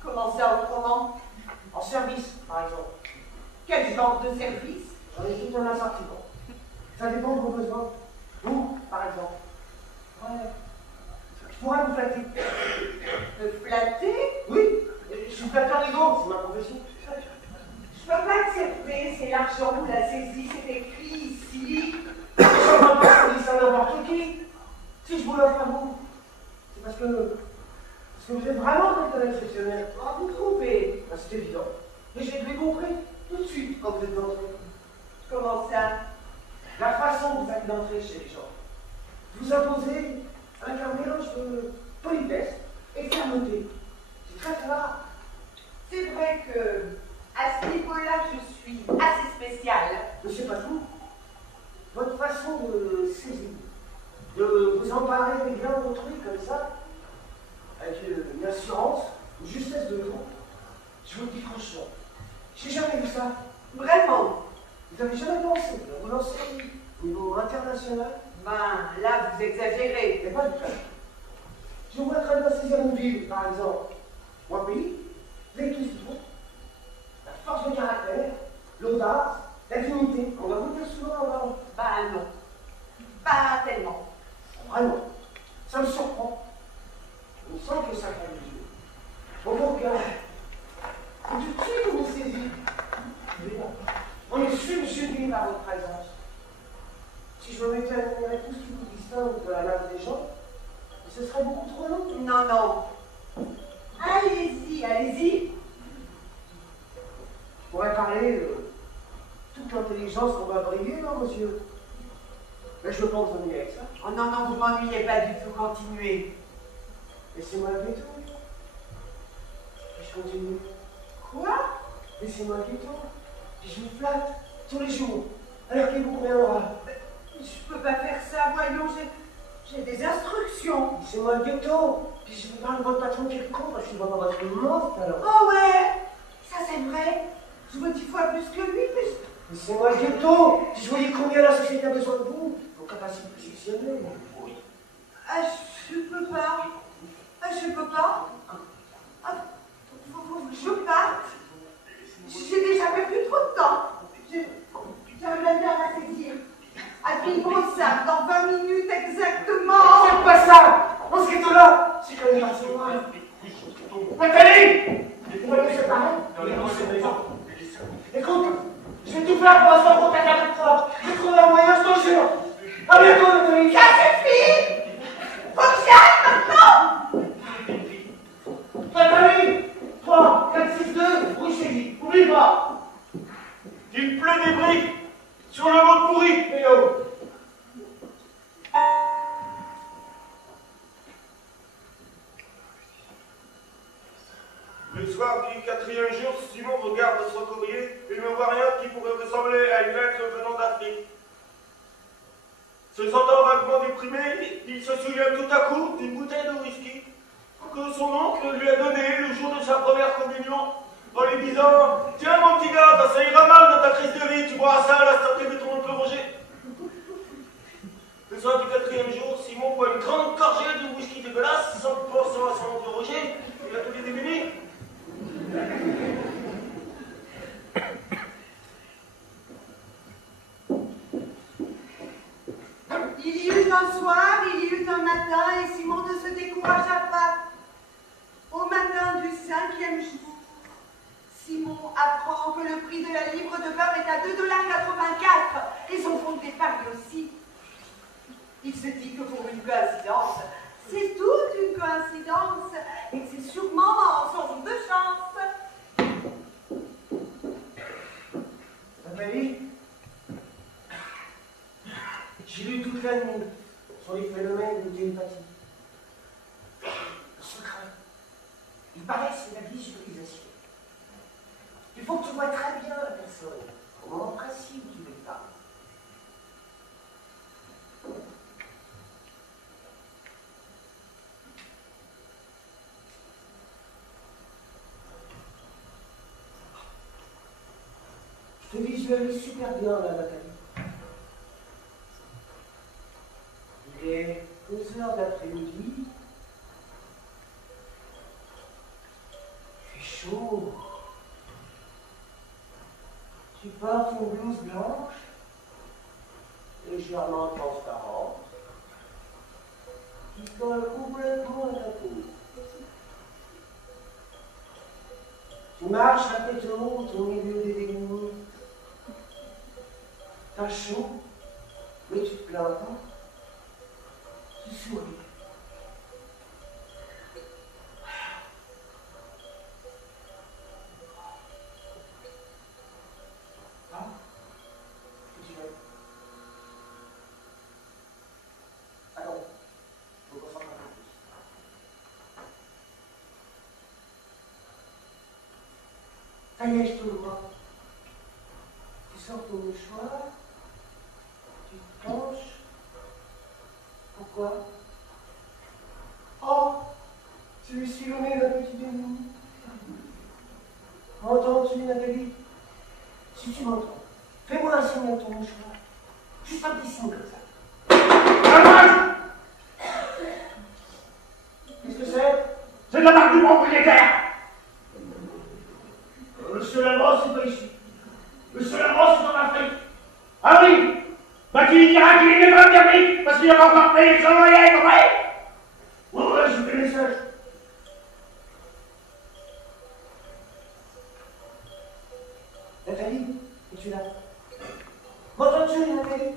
Comment ça autrement? En service, par exemple. Quel genre de service? J'en ai tout un assortiment. Ça dépend de vos besoins. Vous, par exemple. Ouais. Je pourrais vous flatter. Me flatter? Oui, je suis flatteur d'ego, c'est ma profession. Je ne peux pas accepter, c'est l'argent ou la saisie, c'est écrit ici. Je ne peux pas dire ça à n'importe qui. Si je vous l'offre à vous, c'est parce que vous êtes vraiment quelqu'un d'exceptionnel. Oh, vous trouvez? Ben, c'est évident. Mais j'ai bien compris tout de suite quand vous êtes entré. Comment ça? La façon dont vous êtes d'entrer chez les gens. Vous imposez avec un mélange de politesse et fermeté. C'est très rare. C'est vrai que, à ce niveau-là, je suis assez spéciale. Mais c'est pas tout. Votre façon de saisir, de vous emparer des biens d'autrui comme ça, avec une assurance, une justesse de jour, je vous le dis franchement, j'ai jamais vu ça. Vraiment? Vous n'avez jamais pensé à vous lancer au niveau international? Ben, là, vous exagérez. Mais pas du tout. Je vois très bien saisir une ville, par exemple, ou un pays, l'équilibre, la force de caractère, l'audace, la dignité. On va vous dire souvent avant. Ben non. Pas tellement. Vraiment, ça me surprend. On sent que ça prend les yeux. On vous regarde. Et tout de suite, on est saisi. On est subjugué par votre présence. Si je me mettais à énumérer tout ce qui vous distingue de la masse des gens, ce serait beaucoup trop long. Non, non. Allez-y, allez-y. Je pourrais parler de toute l'intelligence qu'on va briller, non, monsieur? Mais je ne veux pas vous ennuyer avec ça. Oh non, non, vous m'ennuyez pas du tout, continuez. Laissez-moi le ghetto. Puis je continue. Quoi? Laissez-moi le ghetto. Puis je vous flatte tous les jours. Alors qu'il vous conviendra. Je peux pas faire ça, voyons, j'ai des instructions. Laissez-moi le ghetto. Puis je vous parle de votre patron qui est con, parce qu'il va avoir votre monstre alors. Oh ouais, ça c'est vrai. Je veux 10 fois plus que lui, mais Laissez-moi le ghetto. Puis je vous dis combien la société a besoin de vous. Vos capacités professionnelles. ah, je peux pas. Ah, je peux pas. Ah, faut que je parte. J'ai déjà perdu trop de temps. J'aimerais bien la saisir. À Bilbao-Sac, dans 20 minutes exactement. Faites pas ça. On se ghetto là. C'est quand même pas c'est moi. Nathalie. Vous voyez, c'est Le soir du 4e jour, Simon regarde son courrier et ne voit rien qui pourrait ressembler à une lettre venant d'Afrique. Se sentant vaguement déprimé, il se souvient tout à coup d'une bouteille de whisky que son oncle lui a donnée le jour de sa première communion, en lui disant « Tiens mon petit gars, ça ira mal dans ta crise de vie, tu boiras ça à la santé de ton oncle Roger. » Le soir du 4e jour, Simon boit une grande gorgée de whisky dégueulasse, sans pensant à son oncle Roger, il a tous les démunis. Il y eut un soir, il y eut un matin, et Simon ne se découragea pas. Au matin du 5e jour, Simon apprend que le prix de la livre de beurre est à 2,84 $, et son fonds d'épargne aussi. Il se dit que pour une coïncidence, c'est toute une coïncidence, et que c'est sûrement son jour de chance. Nathalie, j'ai lu toute la nuit sur les phénomènes de télépathie. Le secret, il paraît que c'est la visualisation. Il faut que tu vois très bien la personne, au moment précis où tu lui parles. Je te visualise super bien là, Nathalie. Il est 2 heures d'après-midi. Il fait chaud. Tu portes une blouse blanche, légèrement transparente, qui colle complètement à ta peau. Tu marches à tête haute au milieu des égouts. T'as chaud, mais tu te plains pas. Tu souris. Ah, qu'est-ce que tu veux? Attends, faut qu'on s'en parle un peu plus. Ça y est, je te le vois. Tu sors ton mouchoir, tu te penches. Pourquoi? Oh, tu lui suis le nez d'un petit démon. M'entends-tu, Nathalie? Si tu m'entends, fais-moi un signe avec ton mouchoir. Juste un petit signe comme ça. Qu'est-ce que c'est? C'est de la marque du propriétaire. Monsieur Lambros, c'est pas ici. Monsieur Lambros, c'est en Afrique. Ah oui. Bah tu lui diras qu'il n'est pas bien pris, parce qu'il n'a pas encore payé son loyer, compris? Ouais, je fais le message. Nathalie, es-tu là? M'entends-tu, Nathalie?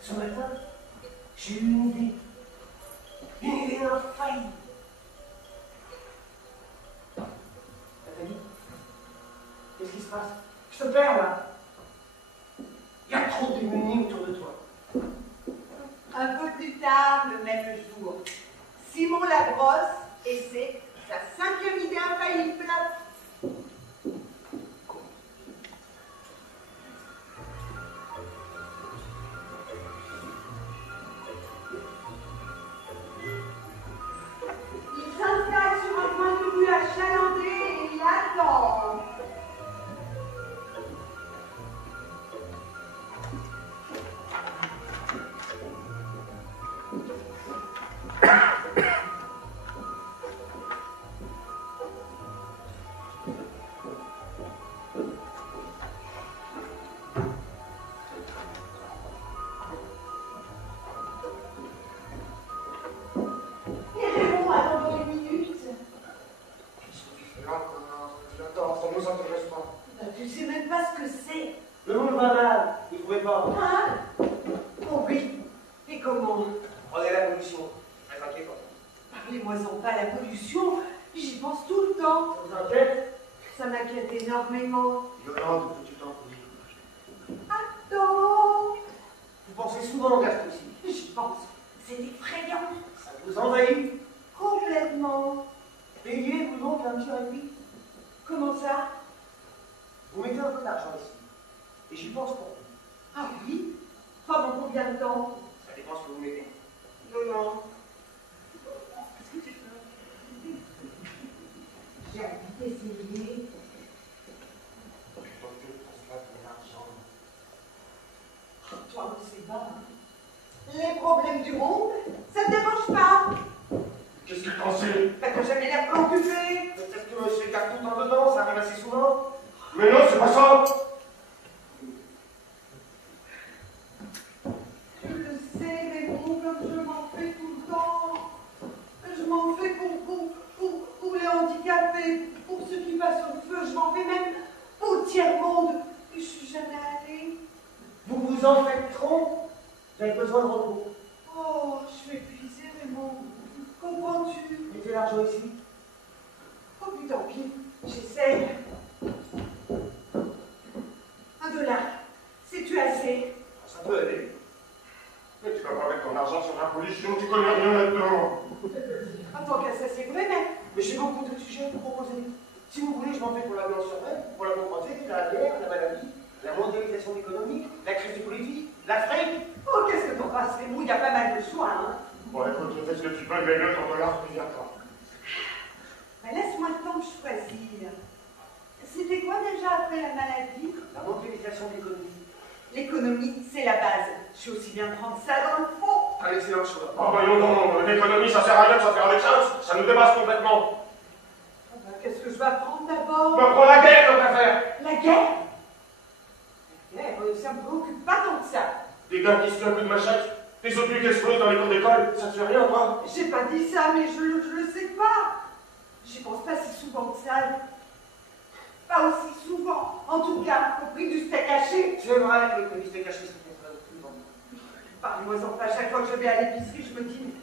Ce matin, j'ai eu une idée. Une idée infaillible. Nathalie, qu'est-ce qui se passe? Je te perds là. Il y a trop de démunis autour de toi. Un peu plus tard, le même jour, Simon Labrosse essaie sa 5e idée infaillible. Il s'installe sur un coin de rue achalandé et il attend. Tu sais même pas ce que c'est. Le monde va mal, il pouvait pas. Hein? Oh oui. Et comment? Prenez la pollution. Très inquiétant. Parlez-moi-en pas, la pollution, j'y pense tout le temps. Ça vous inquiète? Ça m'inquiète énormément. Violente tout le temps. Attends. Vous pensez souvent au gaz toxique. J'y pense. C'est effrayant. Ça vous envahit. Complètement. Et peinture. Comment ça? Vous mettez un peu d'argent ici. Et j'y pense pour vous. Ah oui? Pendant combien de temps? Ça dépend ce que vous mettez. Non. J'ai envie d'essayer. Toi, on ne sait pas. Les problèmes du monde, ça ne te dérange pas. Qu'est-ce qu'il pensait? T'as jamais l'air préoccupé. Peut-être que monsieur garde tout en dedans, ça arrive assez souvent. Mais non, c'est pas ça. Tu le sais, Raymond, comme je m'en fais tout le temps. Je m'en fais pour les handicapés, pour ceux qui passent au feu. Je m'en fais même pour le tiers-monde. Je suis jamais allée. Vous vous en faites trop. Vous avez besoin de repos. Oh, je suis épuisée, Raymond. Comprends-tu? Mettez l'argent ici. Oh, puis tant pis, j'essaye. $1. C'est-tu assez? Ça peut aller. Mais tu vas pas mettre ton argent sur la pollution, tu connais rien là-dedans. En tant que ça, c'est vrai, Mais j'ai beaucoup de sujets à vous proposer. Si vous voulez, je m'en fais pour la blanche-surveille, pour la pauvreté, la guerre, la maladie, la mondialisation économique, la crise du politique, l'Afrique. Oh, qu'est-ce que t'en passes, Raymond? Il y a pas mal de choix, hein. Bon, écoute, fais ce que tu peux, mais le ton dollar, tu viens pas. Mais laisse-moi le temps de choisir. C'était quoi déjà après la maladie? La mondialisation de l'économie. L'économie, c'est la base. Je suis aussi bien prendre ça dans le fond. Un excellent choix. Oh, voyons donc, l'économie, ça sert à rien de s'en faire avec ça nous dépasse complètement. Oh, ben, qu'est-ce que je vais apprendre d'abord? On prend la guerre, tant qu'à faire. La guerre? La guerre, ça me préoccupe pas tant que ça. Des gars qui se font un coup de machette, des obus qui explosent dans les cours d'école, ça te fait rien, toi? J'ai pas dit ça, mais je le sais pas. J'y pense pas si souvent que ça. Pas aussi souvent. En tout cas, au prix du steak haché. C'est vrai que le lycée caché, c'était très bon. Parle-moi-en pas, chaque fois que je vais à l'épicerie, je me dis, mais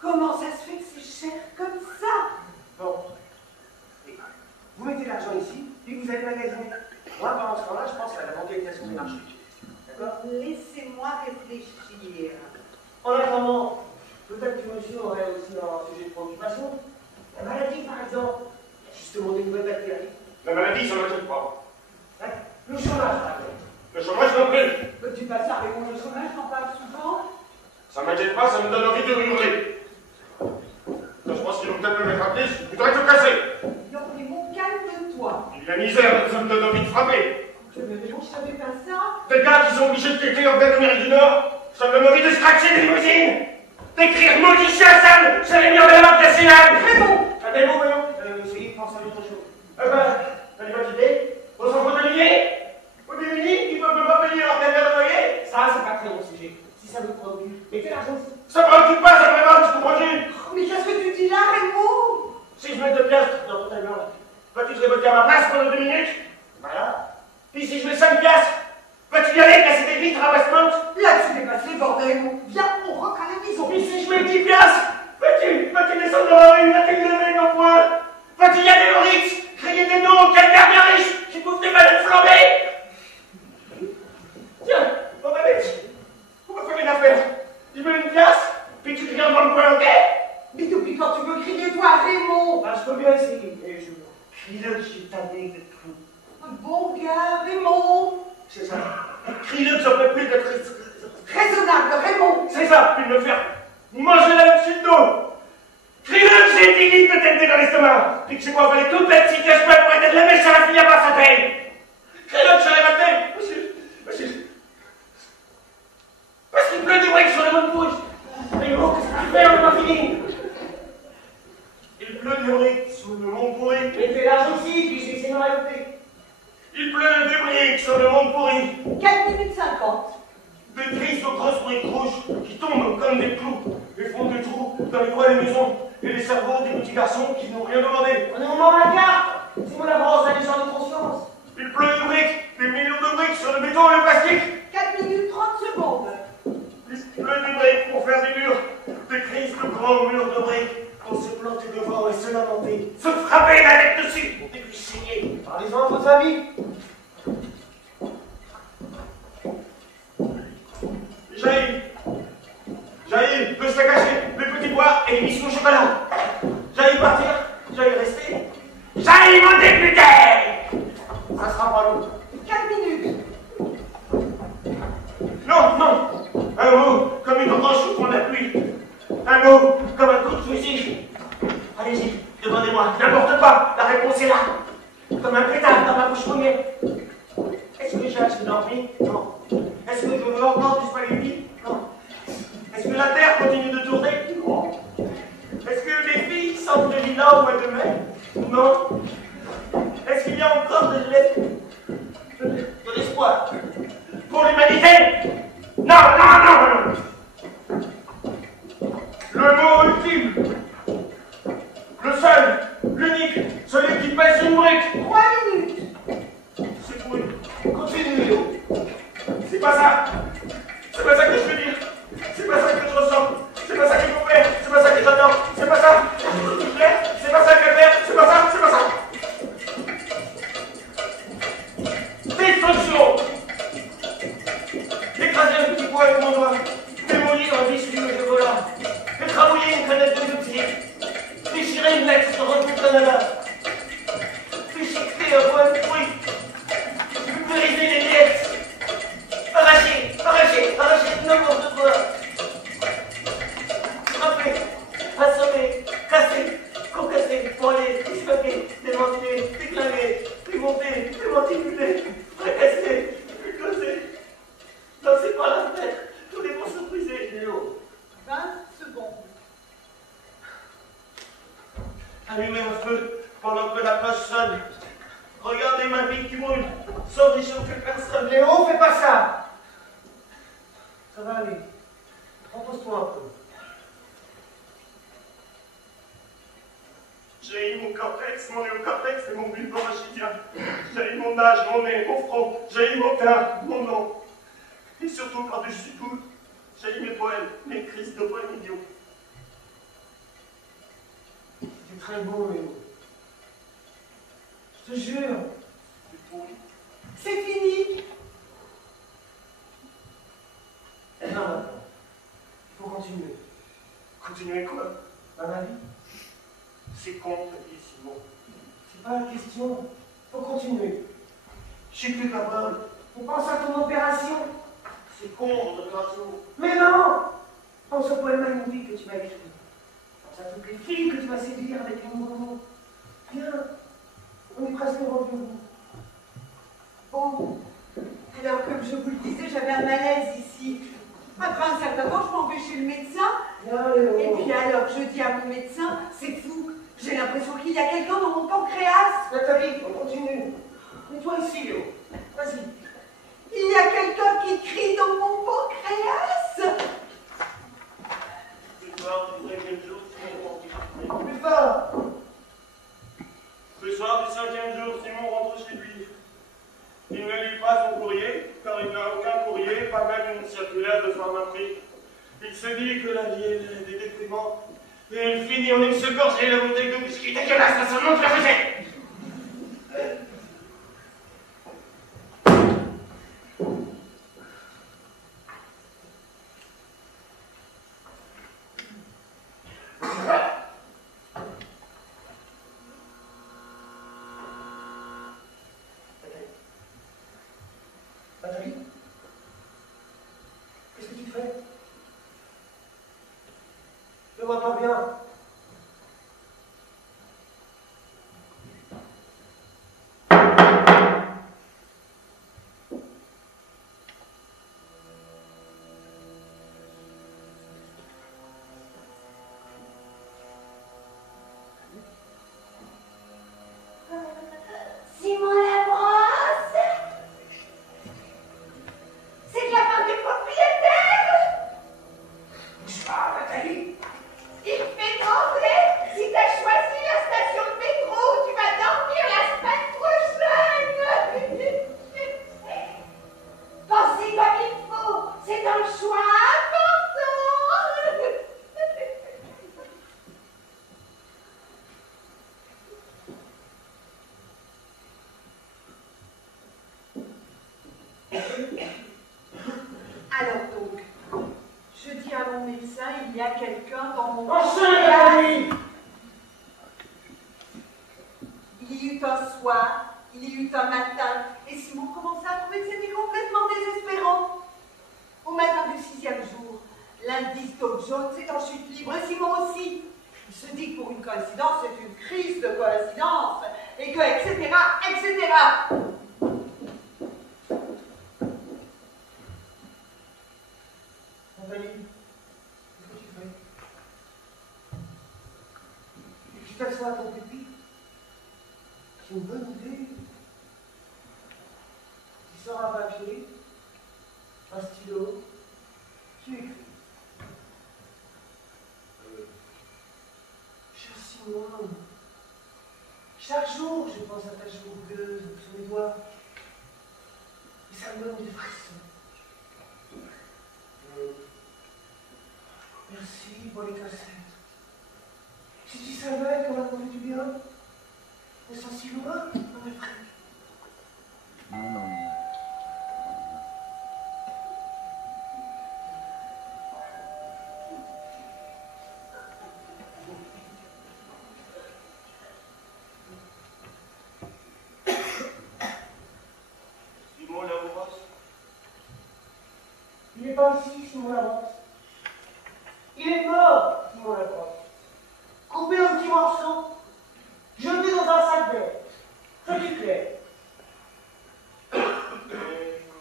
comment ça se fait que c'est cher comme ça? Bon. Et vous mettez l'argent ici, puis vous allez magasiner. Moi, pendant ce temps-là, je pense à la mondialisation du marché. D'accord? Laissez-moi réfléchir. En attendant, peut-être que monsieur aurait aussi un sujet de préoccupation. La maladie, par exemple. Il y a justement des nouvelles bactéries. La maladie, ça m'inquiète pas. Hein? Le chômage, par exemple. Le chômage non plus. Tu passes ça, Raymond, le chômage, t'en parles souvent. Ça m'inquiète pas, ça me donne envie de hurler. Je pense qu'ils vont peut-être me mettre à pied, je voudrais te casser. Non, Raymond, calme-toi. Et la misère, ça me donne envie de frapper. Raymond, je savais pas ça. Des gars qui sont obligés de quitter en pleine Amérique du Nord, ça me donne envie de scratcher des limousines. D'écrire maudit chien sale sur les murs de la banque nationale. Raymond! Mais bon, voyons, essayez de penser à autre chose. Eh ben, t'as des bonnes idées? Aux enfants de milliers? Aux démunis qui ne peuvent pas payer leur dernier loyer? Ça, c'est pas très bon sujet. Si ça vous préoccupe, mettez l'argent ici. Ça me préoccupe pas, ça me révolte, comprends-tu? Mais qu'est-ce que tu dis là, Raymond? Si je mets 2 piastres dans ton tailleur là, vas-tu te révolter à ma place pendant 2 minutes? Voilà. Puis si je mets 5 piastres, vas-tu y aller casser des vitres à Westmount? Là, tu dépasses les bords de Raymond. Viens, on rentre à la maison. Puis si je mets 10 piastres, vas-tu descendre dans la rue, vas-tu lever ton poing? Vas-tu y aller au Ritz, crier des noms, quel gars bien riche qui bouffe des bananes flambées? Tiens, on va mettre, on va faire une affaire. Tu mets 1 piastre, puis tu cries devant le coin, ok? Mais depuis quand tu veux crier, toi, Raymond? Bah, je peux bien essayer, mais je crie-le que je suis tanné de tout. Bon gars, Raymond. C'est ça. Crie-le que j'en peux plus d'être Raisonnable, Raymond. C'est ça, puis me faire manger la dessus de dos. Crie-le que j'ai 10 litres de TNT dans l'estomac. Puis que c'est quoi, on fait toute la petite cache pas pour être de la mèche à la fille à part sa taille. Crie-le que j'arrive à terre. Monsieur. Parce qu'il pleut du break sur le monde rouge. Mais bon, qu'est-ce que tu fais, on n'a pas fini. Il pleut du break sur le monde pourri. Mettez l'argent ici, puis j'essaie de rajouter. Il pleut des briques sur le monde pourri. 4 minutes 50. Des tristes grosses briques rouges qui tombent comme des clous et font des trous dans les coins des maisons et les cerveaux des petits garçons qui n'ont rien demandé. On est au moment de la carte. C'est mon avance à l'histoire de conscience. Il pleut des briques, des millions de briques sur le béton et le plastique. 4 minutes 30 secondes. Il pleut des briques pour faire des murs, des crises de grands murs de briques pour se planter devant et se lamenter, se frapper la tête dessus et puis saigner. Parlez-en à votre avis. J'aille, le steak haché, le petit bois et les biscuits au chocolat. J'aille partir, j'aille rester, Nathalie, mon député! Ça sera pas long. 4 minutes. Non, non. Un mot comme une roche au fond de la pluie. Un mot comme un coup de fusil. Allez-y, demandez-moi. N'importe quoi. La réponse est là. Comme un pétard dans ma bouche mouillée. Est-ce que j'ai assez dormi? Non. Est-ce que je veux encore du spaghetti? Non. Est-ce que la terre continue de tourner? Non. Est-ce que les filles sortent de lilas au mois de mai? Non. Est-ce qu'il y a encore de l'espoir pour l'humanité? Non, non, non, non. Le mot ultime, le seul, l'unique, celui qui pèse une brique. 3 minutes. C'est bruit. Continuez, Léo. C'est pas ça. C'est pas ça que je veux dire. C'est pas ça que je ressens. C'est pas ça qu'il faut faire. C'est pas ça que j'attends. C'est pas ça. C'est pas ça que je veux faire. C'est pas ça. C'est pas ça. Destruction. Écraser un petit poids avec mon doigt. Démolir un vis de volant. Écrabouiller une canette de bioxyde. Déchirer une lettre de Retour Canada. Déchiqueter un point de fruit. Pulvériser les miettes. Arracher, arracher, arracher n'importe quoi. Frapper, assommer, casser, concasser, voler, disloquer, démanteler, déclarer, démonter, démanticuler, fracasser, bulldozer. Lancer par la fenêtre, tous les morceaux brisés. Léo. 20 secondes. Allumer un feu pendant que la cloche sonne. Regardez ma vie qui brûle, sans réchauffer personne. Léo, fais pas ça. Ça va aller. Repose-toi un peu. J'ai eu mon cortex, mon néocortex et mon bulbe rachidien. J'ai eu mon âge, mon nez, mon front. J'ai eu mon teint, mon nom. Et surtout, par-dessus tout, j'ai eu mes poèmes, mes crises de poèmes idiots. C'était très beau, Léo. Je te jure. C'est pourri. C'est fini. Non, attends. Il faut continuer. Continuez quoi? Dans la vie, C'est con, ta vie, Simon. c'est pas la question. Il faut continuer. Je suis plus capable. On pense à ton opération. C'est con, mon opération. Mais non! Pense au poème magnifique que tu vas écrire. Pense à toutes les filles que tu vas séduire avec les nouveaux mots. Viens, on est presque au rendez-vous. Bon. Alors, comme je vous le disais, j'avais un malaise ici. Après un certain temps, je m'en vais chez le médecin. Viens, Léo. Et puis alors, je dis à mon médecin, c'est fou. J'ai l'impression qu'il y a quelqu'un dans mon pancréas. Nathalie, on continue. Mets-toi ici, Léo. Vas-y. Il y a quelqu'un qui crie dans mon pancréas. Ce soir, du 5e jour, Simon rentre. Plus fort. Ce soir du 5e jour, Simon rentre chez lui. Il ne lit pas son courrier, car il n'a aucun courrier, pas même une circulaire de pharmacie. Il se dit que la vie est déprimante. Et il finit en une seule gorgée la bouteille de whisky dégueulasse à son oncle rejet. Nathalie, qu'est-ce que tu fais? Je ne vois pas bien. Il y eut un soir, il y eut un matin, et Simon commença à trouver que c'était complètement désespérant. Au matin du 6e jour, l'indice d'eau jaune s'est en chute libre, et Simon aussi. Il se dit que pour une coïncidence, c'est une crise de coïncidence, et que, etc., etc. Nathalie, qu'est-ce que tu fais? Tu t'assois à ton pupitre. C'est une bonne idée. Tu sors un papier, un stylo, tu écris. Cher Simon, chaque jour je pense à ta joue rugueuse sous mes doigts. Et ça me donne des frissons. Merci pour les cassettes. Si tu savais qu'on a fait du bien, on s'en si loin, on est prêt. Simon Labrosse. Il n'est pas ici, Simon Labrosse. Il est mort, Simon Labrosse. Coupé en petits morceaux, jeté dans un sac vert. Ça c'est clair.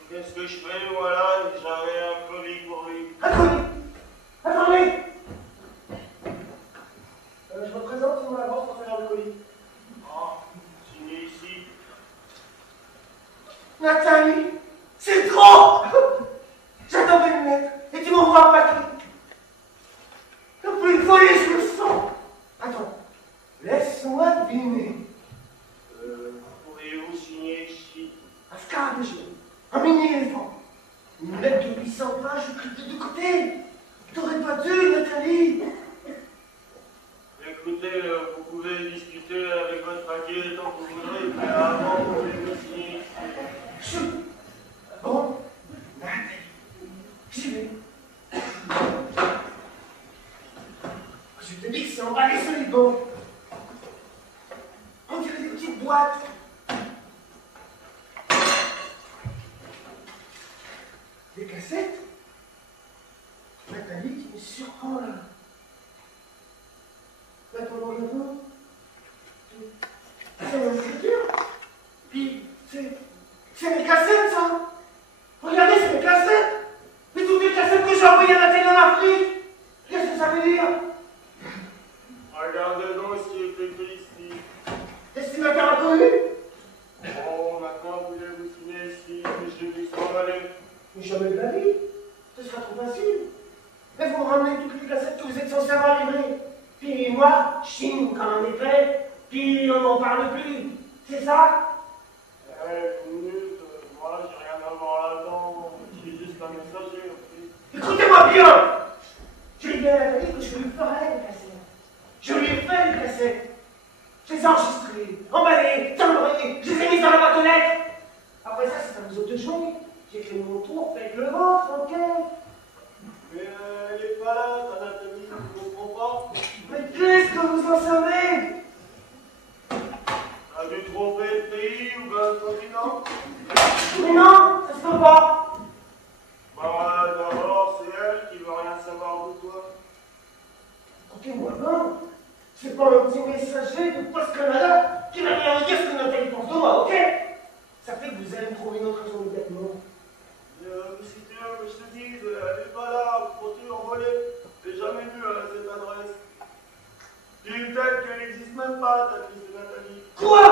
Qu'est-ce que je fais, voilà, j'avais un colis pour lui. Un colis. Attendez. Je me présente, Simon Labrosse, pour faire le colis. Ah, signé ici. Nathalie, c'est trop. J'attendais une lettre et tu m'envoies un paquet. Un peu une folie, je le sens. Attends, laisse-moi deviner. Pourriez-vous signer ici? Un scarabée jaune, un mini-éléphant, une lettre de 800 pages écrite de deux côtés. T'aurais pas dû, Nathalie. Écoutez, vous pouvez discuter avec votre paquet tant que vous voudrez, mais avant, vous pouvez me signer ici. Chut. Bon, Nathalie, j'y vais. Je te dis que c'est emballé solidement. On dirait des petites boîtes. Des cassettes. Nathalie, tu me surprends là. Maintenant, maintenant. C'est mon écriture. Puis, c'est mes cassettes, ça. Regardez, c'est mes cassettes. Mais toutes les cassettes que j'ai envoyées à Nathalie en Afrique. Qu'est-ce que ça veut dire? Regardez donc ce qui est écrit ici. Est-ce que tu m'as reconnu? Bon, maintenant, vous voulez vous signer ici, mais je vais s'en aller. Mais jamais de la vie. Ce sera trop facile. Mais vous me ramenez toutes les cassettes que vous êtes censés avoir livrées. Puis moi, je signe quand on est prêt. Puis on n'en parle plus. C'est ça? Une minute, moi, j'ai rien à voir là-dedans. Je suis juste un messager, ok? Écoutez-moi bien. Je lui ai dit à Nathalie que je lui ferais les cassettes. Je lui ai fait les cassettes. Je les ai enregistrées, emballées, timbrées, je les ai mises dans la boîte aux lettres. Après ça, c'est à vous autres de jouer. J'ai fait mon tour, faites le vôtre, ok? Mais elle est pas là, ta Nathalie, tu comprends pas? Mais qu'est-ce que vous en savez? T'as dû tromper le pays ou ben le continent? Mais non, ça se peut pas. Bah, d'abord, c'est elle qui veut rien savoir de toi. Écoutez-moi bien. C'est pas un petit messager de Post Canada qui va venir me dire ce que Nathalie pense de moi, ok? Ça fait que vous allez me trouver une autre raison immédiatement. Si tu veux que je te dise, elle est pas là, continue en volée. J'ai jamais vu cette adresse. Dis peut-être qu'elle n'existe même pas, ta fille de Nathalie. Quoi?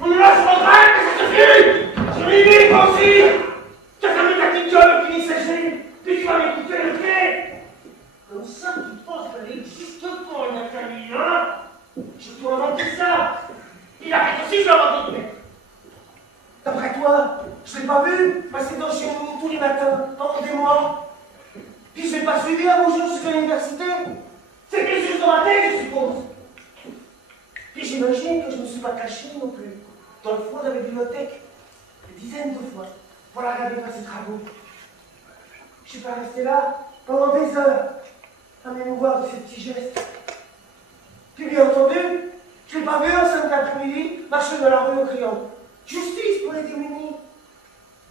On est là, je regrette, mais ça suffit! Je l'ai dit, moi aussi! Tu as fermé ta petite gueule, le petit messager! Puis tu vas m'écouter, ok? Comme ça, tu penses qu'elle existe pas, Nathalie, hein? Je peux inventer ça! Il arrête aussi, je l'ai inventé, mec! D'après toi, je l'ai pas vu passer dans chez nous tous les matins, pendant des mois. Puis je l'ai pas suivi à mon jour jusqu'à l'université. C'était juste dans ma tête, je suppose. Puis j'imagine que je ne me suis pas caché non plus dans le fond de la bibliothèque des dizaines de fois pour la regarder faire ses travaux. Je suis pas resté là pendant des heures à m'émouvoir de ces petits gestes. Puis bien entendu, je l'ai pas vu en 5 l'après-midi, marcher dans la rue en criant « Justice pour les démunis !»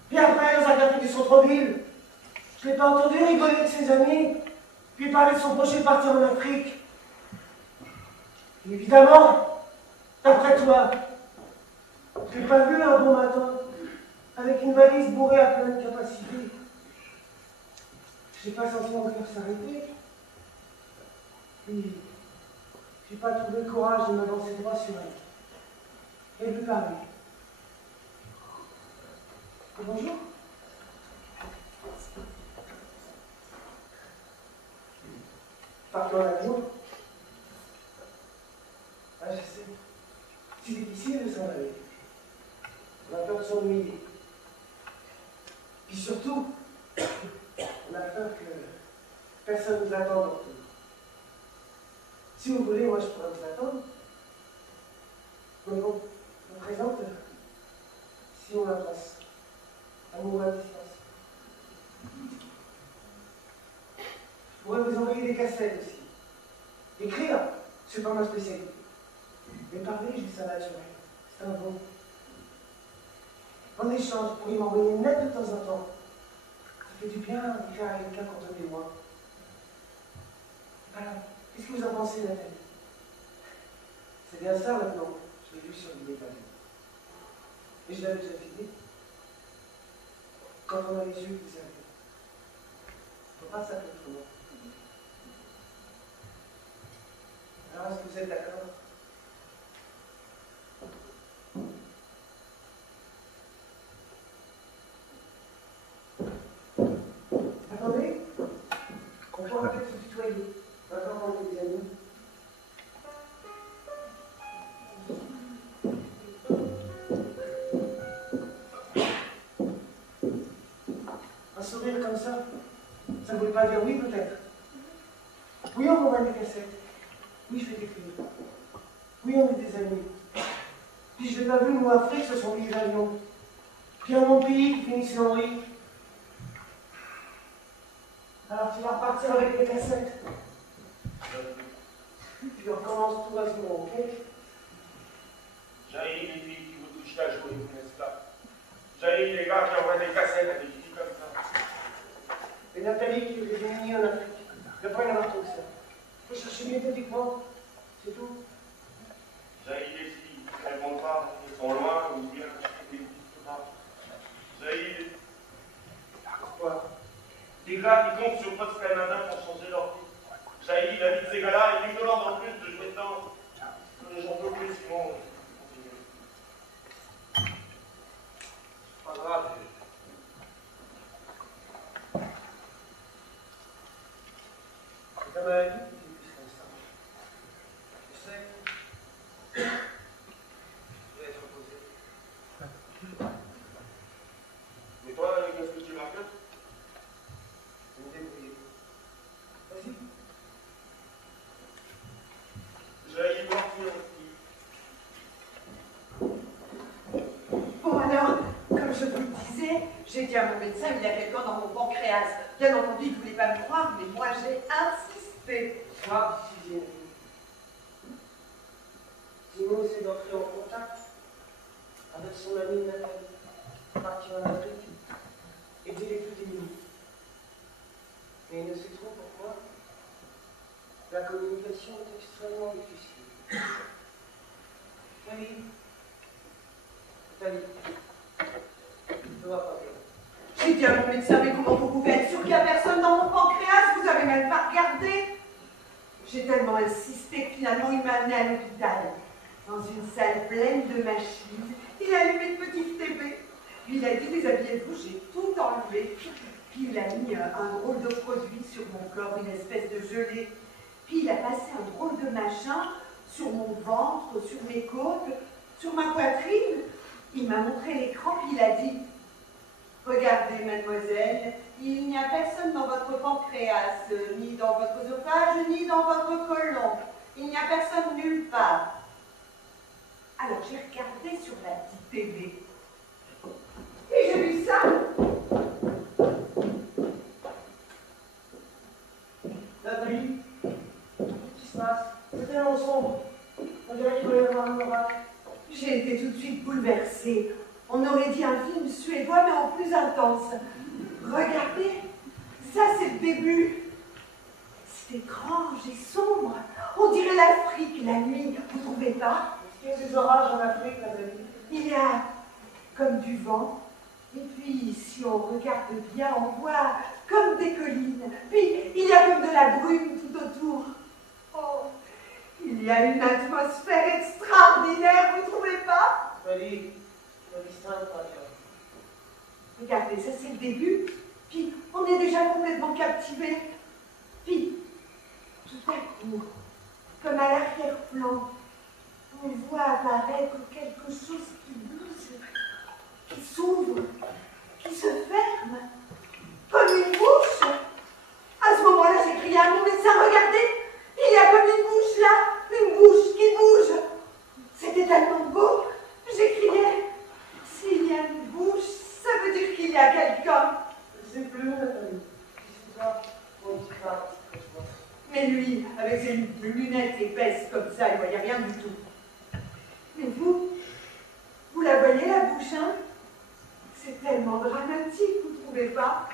Puis après, dans un café du centre-ville, je ne l'ai pas entendu rigoler avec ses amis, puis parler de son projet de partir en Afrique. Et évidemment, d'après toi, je l'ai pas vu un bon matin, avec une valise bourrée à pleine capacité. Je n'ai pas senti mon cœur s'arrêter. Puis, j'ai pas trouvé le courage de m'avancer droit sur elle. Et de lui parler. Bonjour. Partons en avion. Ah, je sais. C'est difficile de s'en aller. On a peur de s'ennuyer. Puis surtout, on a peur que personne ne nous attende en retour. Si vous voulez, moi je pourrais vous attendre. Mais bon, je me présente si on la passe. Amour à distance. Je pourrais vous envoyer des cassettes aussi. Écrire, c'est pas ma spécialité. Mais parler, je dis ça naturel. C'est un bon. En échange, vous pourriez m'envoyer une lettre de temps en temps. Ça fait du bien d'écrire à quelqu'un quand on est loin. Alors, qu'est-ce que vous en pensez, Nathalie? C'est bien ça maintenant. Je l'ai vu sur l'idée de la vie. Et je l'avais déjà filmé. Quand on a les yeux qui s'allument. On ne peut pas s'appeler autrement. Alors, est-ce que vous êtes d'accord? Attendez, on pourra peut-être se tutoyer. Maintenant qu'on est des amis. Un sourire comme ça ne veut pas dire oui peut-être. Oui, on m'envoie des cassettes. Oui, je vais t'écrire. Oui, on est des amis. Puis je l'ai pas vu, nous, Afrique, ce sont des avions. Puis un mon pays qui finissait en riz. Alors tu vas repartir avec les cassettes. Puis on recommence tout doucement, ok? J'ai les filles qui vous touchent la joue, vous connaissez pas. J'ai les gars qui envoient des cassettes à des filles comme ça. Et Nathalie qui les a mis en Afrique. Il ne va pas y en avoir tant que ça. Il faut chercher méthodiquement. C'est tout. J'ai des filles qui ne répondent pas, elles sont loin, ou bien des petites phrases. J'ai Quoi? des gars qui comptent sur Post Canada pour changer leur vie. J'ai la vie de ces gars-là, et ils me demandent en plus de jouer dedans. J'en peux plus, sinon. C'est pas grave. C'est ta maladie qui fait plus comme ça. Je sais. Je vais être reposé. Mais toi, qu'est-ce que tu marques? Je vais me débrouiller. Vas-y. J'ai voir aussi. Bon alors, comme je vous le disais, j'ai dit à mon médecin, il y a quelqu'un dans mon pancréas. Bien entendu, il ne voulait pas me croire, mais moi j'ai insisté. Moi, si j'ai une vie. Simon essaie d'entrer en contact avec son ami Nathalie, parti en Afrique, et dit les plus démunis. Mais il ne sait trop pourquoi. La communication est extrêmement difficile. Nathalie, ne va pas bien. J'ai dit à mon médecin, mais comment vous pouvez être sûr qu'il n'y a personne dans mon pancréas? Vous avez même pas regardé. J'ai tellement insisté que finalement il m'a amené à l'hôpital. Dans une salle pleine de machines. Il a allumé une petite TV. Puis il a dit, déshabillez-vous, j'ai tout enlevé. Puis il a mis un drôle de produit sur mon corps, une espèce de gelée. Puis il a passé un drôle de machin sur mon ventre, sur mes côtes, sur ma poitrine. Il m'a montré l'écran, puis il a dit, regardez, mademoiselle, il n'y a personne dans votre pancréas, ni dans votre œsophage, ni dans votre côlon. Il n'y a personne nulle part. Alors j'ai regardé sur la petite TV. Et j'ai vu ça. Nathalie, qu'est-ce qui se passe? C'est tellement sombre. On dirait qu'il va y avoir un orage. J'ai été tout de suite bouleversée. On aurait dit un film suédois, mais en plus intense. Regardez, ça c'est le début. C'est étrange et sombre. On dirait l'Afrique la nuit, vous trouvez pas? Est-ce qu'il y a des orages en Afrique, la nuit? Il y a comme du vent. Et puis, si on regarde bien, on voit comme des collines. Puis, il y a comme de la brume tout autour. Oh, il y a une atmosphère extraordinaire, vous trouvez pas? Nathalie, je me distingue pas bien. Regardez, ça c'est le début. Puis, on est déjà complètement captivés. Puis, tout à coup, comme à l'arrière-plan, on voit apparaître quelque chose qui bouge, qui s'ouvre, qui se ferme, comme une bouche. À ce moment-là, j'ai crié à mon médecin, regardez, il y a comme une bouche là, une bouche qui bouge. C'était tellement beau, j'ai crié, s'il y a une bouche, ça veut dire qu'il y a quelqu'un. Je sais plus, Nathalie. Je sais pas, on dit pas. Mais lui, avec ses lunettes épaisses comme ça, il ne voyait rien du tout. Mais vous la voyez la bouche, hein? C'est tellement dramatique, vous ne trouvez pas?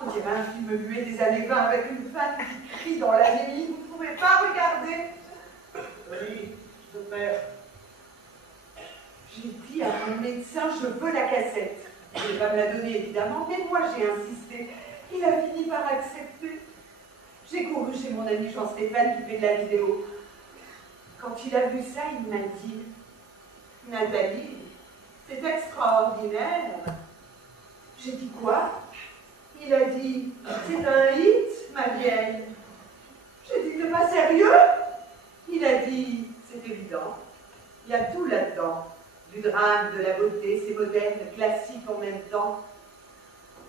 On dirait un film muet des années 20 avec une femme qui crie dans la nuit, vous ne trouvez pas? Regardez. Nathalie, je te perds. J'ai dit à mon médecin, je veux la cassette. Il ne va pas me la donner évidemment, mais moi j'ai insisté. Il a fini par accepter. J'ai couru chez mon ami Jean-Stéphane qui fait de la vidéo. Quand il a vu ça, il m'a dit « Nathalie, c'est extraordinaire. » J'ai dit « Quoi ?» Il a dit « C'est un hit, ma vieille. » J'ai dit « T'es pas sérieux ?» Il a dit « C'est évident. Il y a tout là-dedans. Du drame, de la beauté, c'est moderne, classique en même temps. »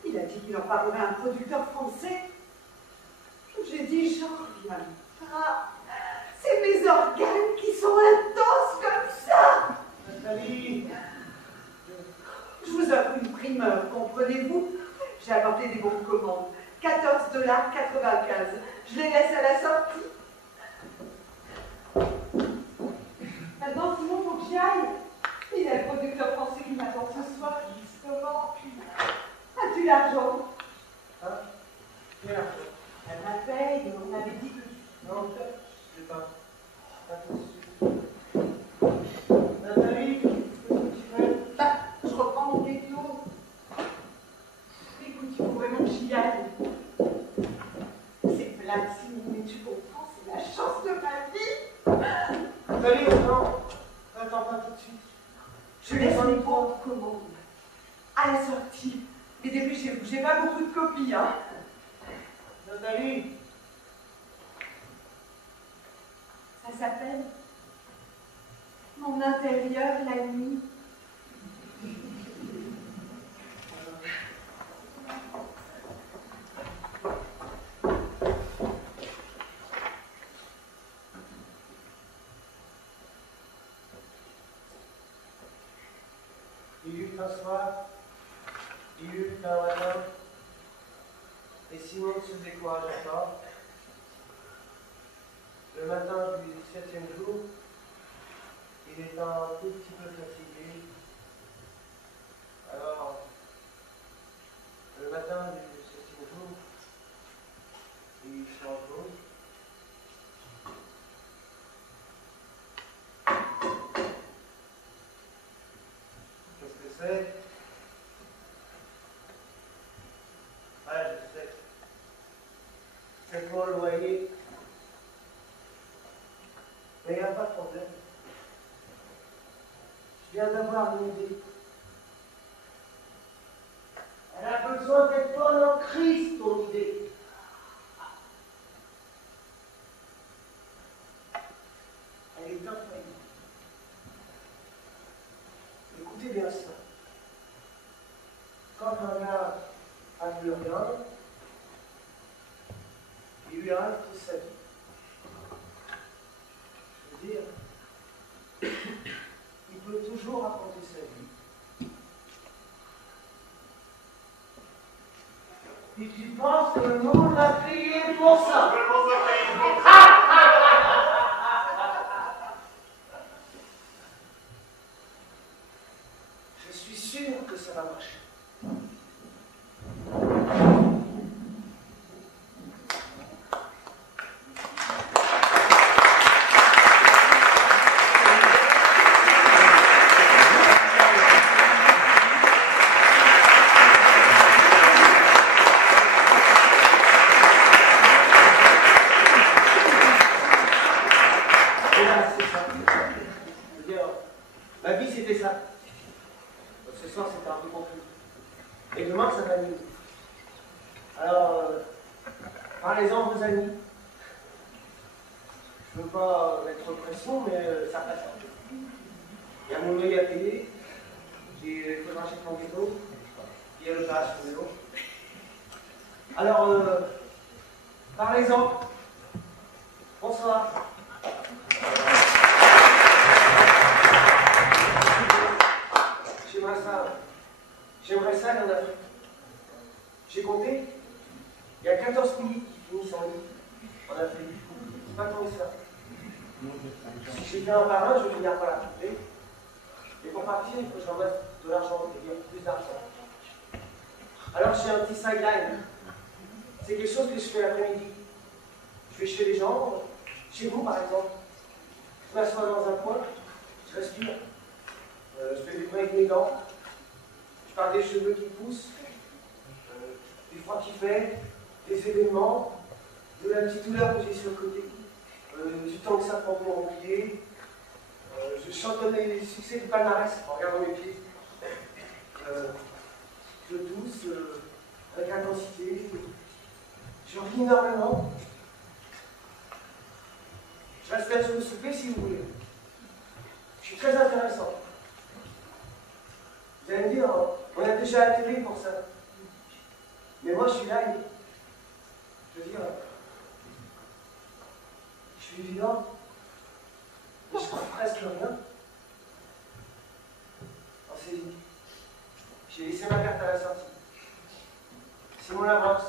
Il a dit qu'il en parlerait à un producteur français. J'ai dit, j'en reviens pas. C'est mes organes qui sont intenses comme ça. Nathalie. Je vous offre une primeur, comprenez-vous? J'ai apporté des bons de commande. 14,95 $. Je les laisse à la sortie. Maintenant, sinon, faut que j'y aille. Il y a le producteur français qui m'attend ce soir, justement. As-tu l'argent? Hein? Quel argent? Elle m'a paye, on avait dit que... Non, je sais pas. Pas tout de suite. Nathalie, qu'est-ce que tu fais? Bah, je reprends mon ghetto. Écoute, il faut vraiment que j'y aille. C'est plate, Simon, mais tu comprends, c'est la chance de ma vie. Nathalie, attends. Attends pas tout de suite. Je laisse les bons de commande à la sortie. Mais dépêchez-vous, j'ai pas beaucoup de copies, hein. Nathalie. Ça s'appelle Mon intérieur la nuit. Il eut un soir, il eut un matin, et Simon ne se découragea pas. Le matin du 7e jour, il est un tout petit peu fatigué. Alors, le matin du 7e jour, il se repose. Qu'est-ce que c'est? Ah, je sais. C'est pour le loyer. Mais il n'y a pas de problème. Je viens d'avoir une idée. Elle a besoin d'être bonne en crise, ton idée. Elle est infaillible. Écoutez bien ça. Quand un gars a plus rien, il lui arrive toute sa vie. Je veux dire, il peut toujours raconter sa vie. Et tu penses que le monde l'a payé pour ça? suis sûr que ça va marcher. Voilà, c'est ça. Je veux dire, ma vie c'était ça. Ce soir c'était un peu confus. Et demain ça va mieux. Alors, parlez-en à vos amis. Je ne veux pas mettre pression, mais ça passe. Il y a mon œil à payer, il faut racheter mon ghetto, il y a le gaz sur le vélo. Alors, parlez-en. Bonsoir. J'aimerais ça aller en Afrique. J'ai compté, il y a 14 pays qui finissent en ligne en Afrique. C'est pas tant que ça. Si j'ai fait un par un, je vais finir par la trouver. Et pour partir, il faut que j'en mette de l'argent, c'est-à-dire plus d'argent. Alors j'ai un petit sideline. C'est quelque chose que je fais l'après-midi. Je vais chez les gens, chez vous par exemple. Je m'assois dans un coin, je respire. Je fais des bruits avec mes dents. Je parle des cheveux qui poussent, du froid qu'il fait, des événements, de la petite douleur que j'ai sur le côté, du temps que ça prend pour oublier. Je chantonne les succès du palmarès en regardant mes pieds. Je tousse avec intensité. Je ris énormément. Je reste là sur le souper si vous voulez. Je suis très intéressant. Vous allez me dire, on a déjà atterri pour ça. Mais moi, je suis là, je veux dire, je suis vivant, mais je crois presque rien. On s'est dit, j'ai laissé ma carte à la sortie. C'est mon avance.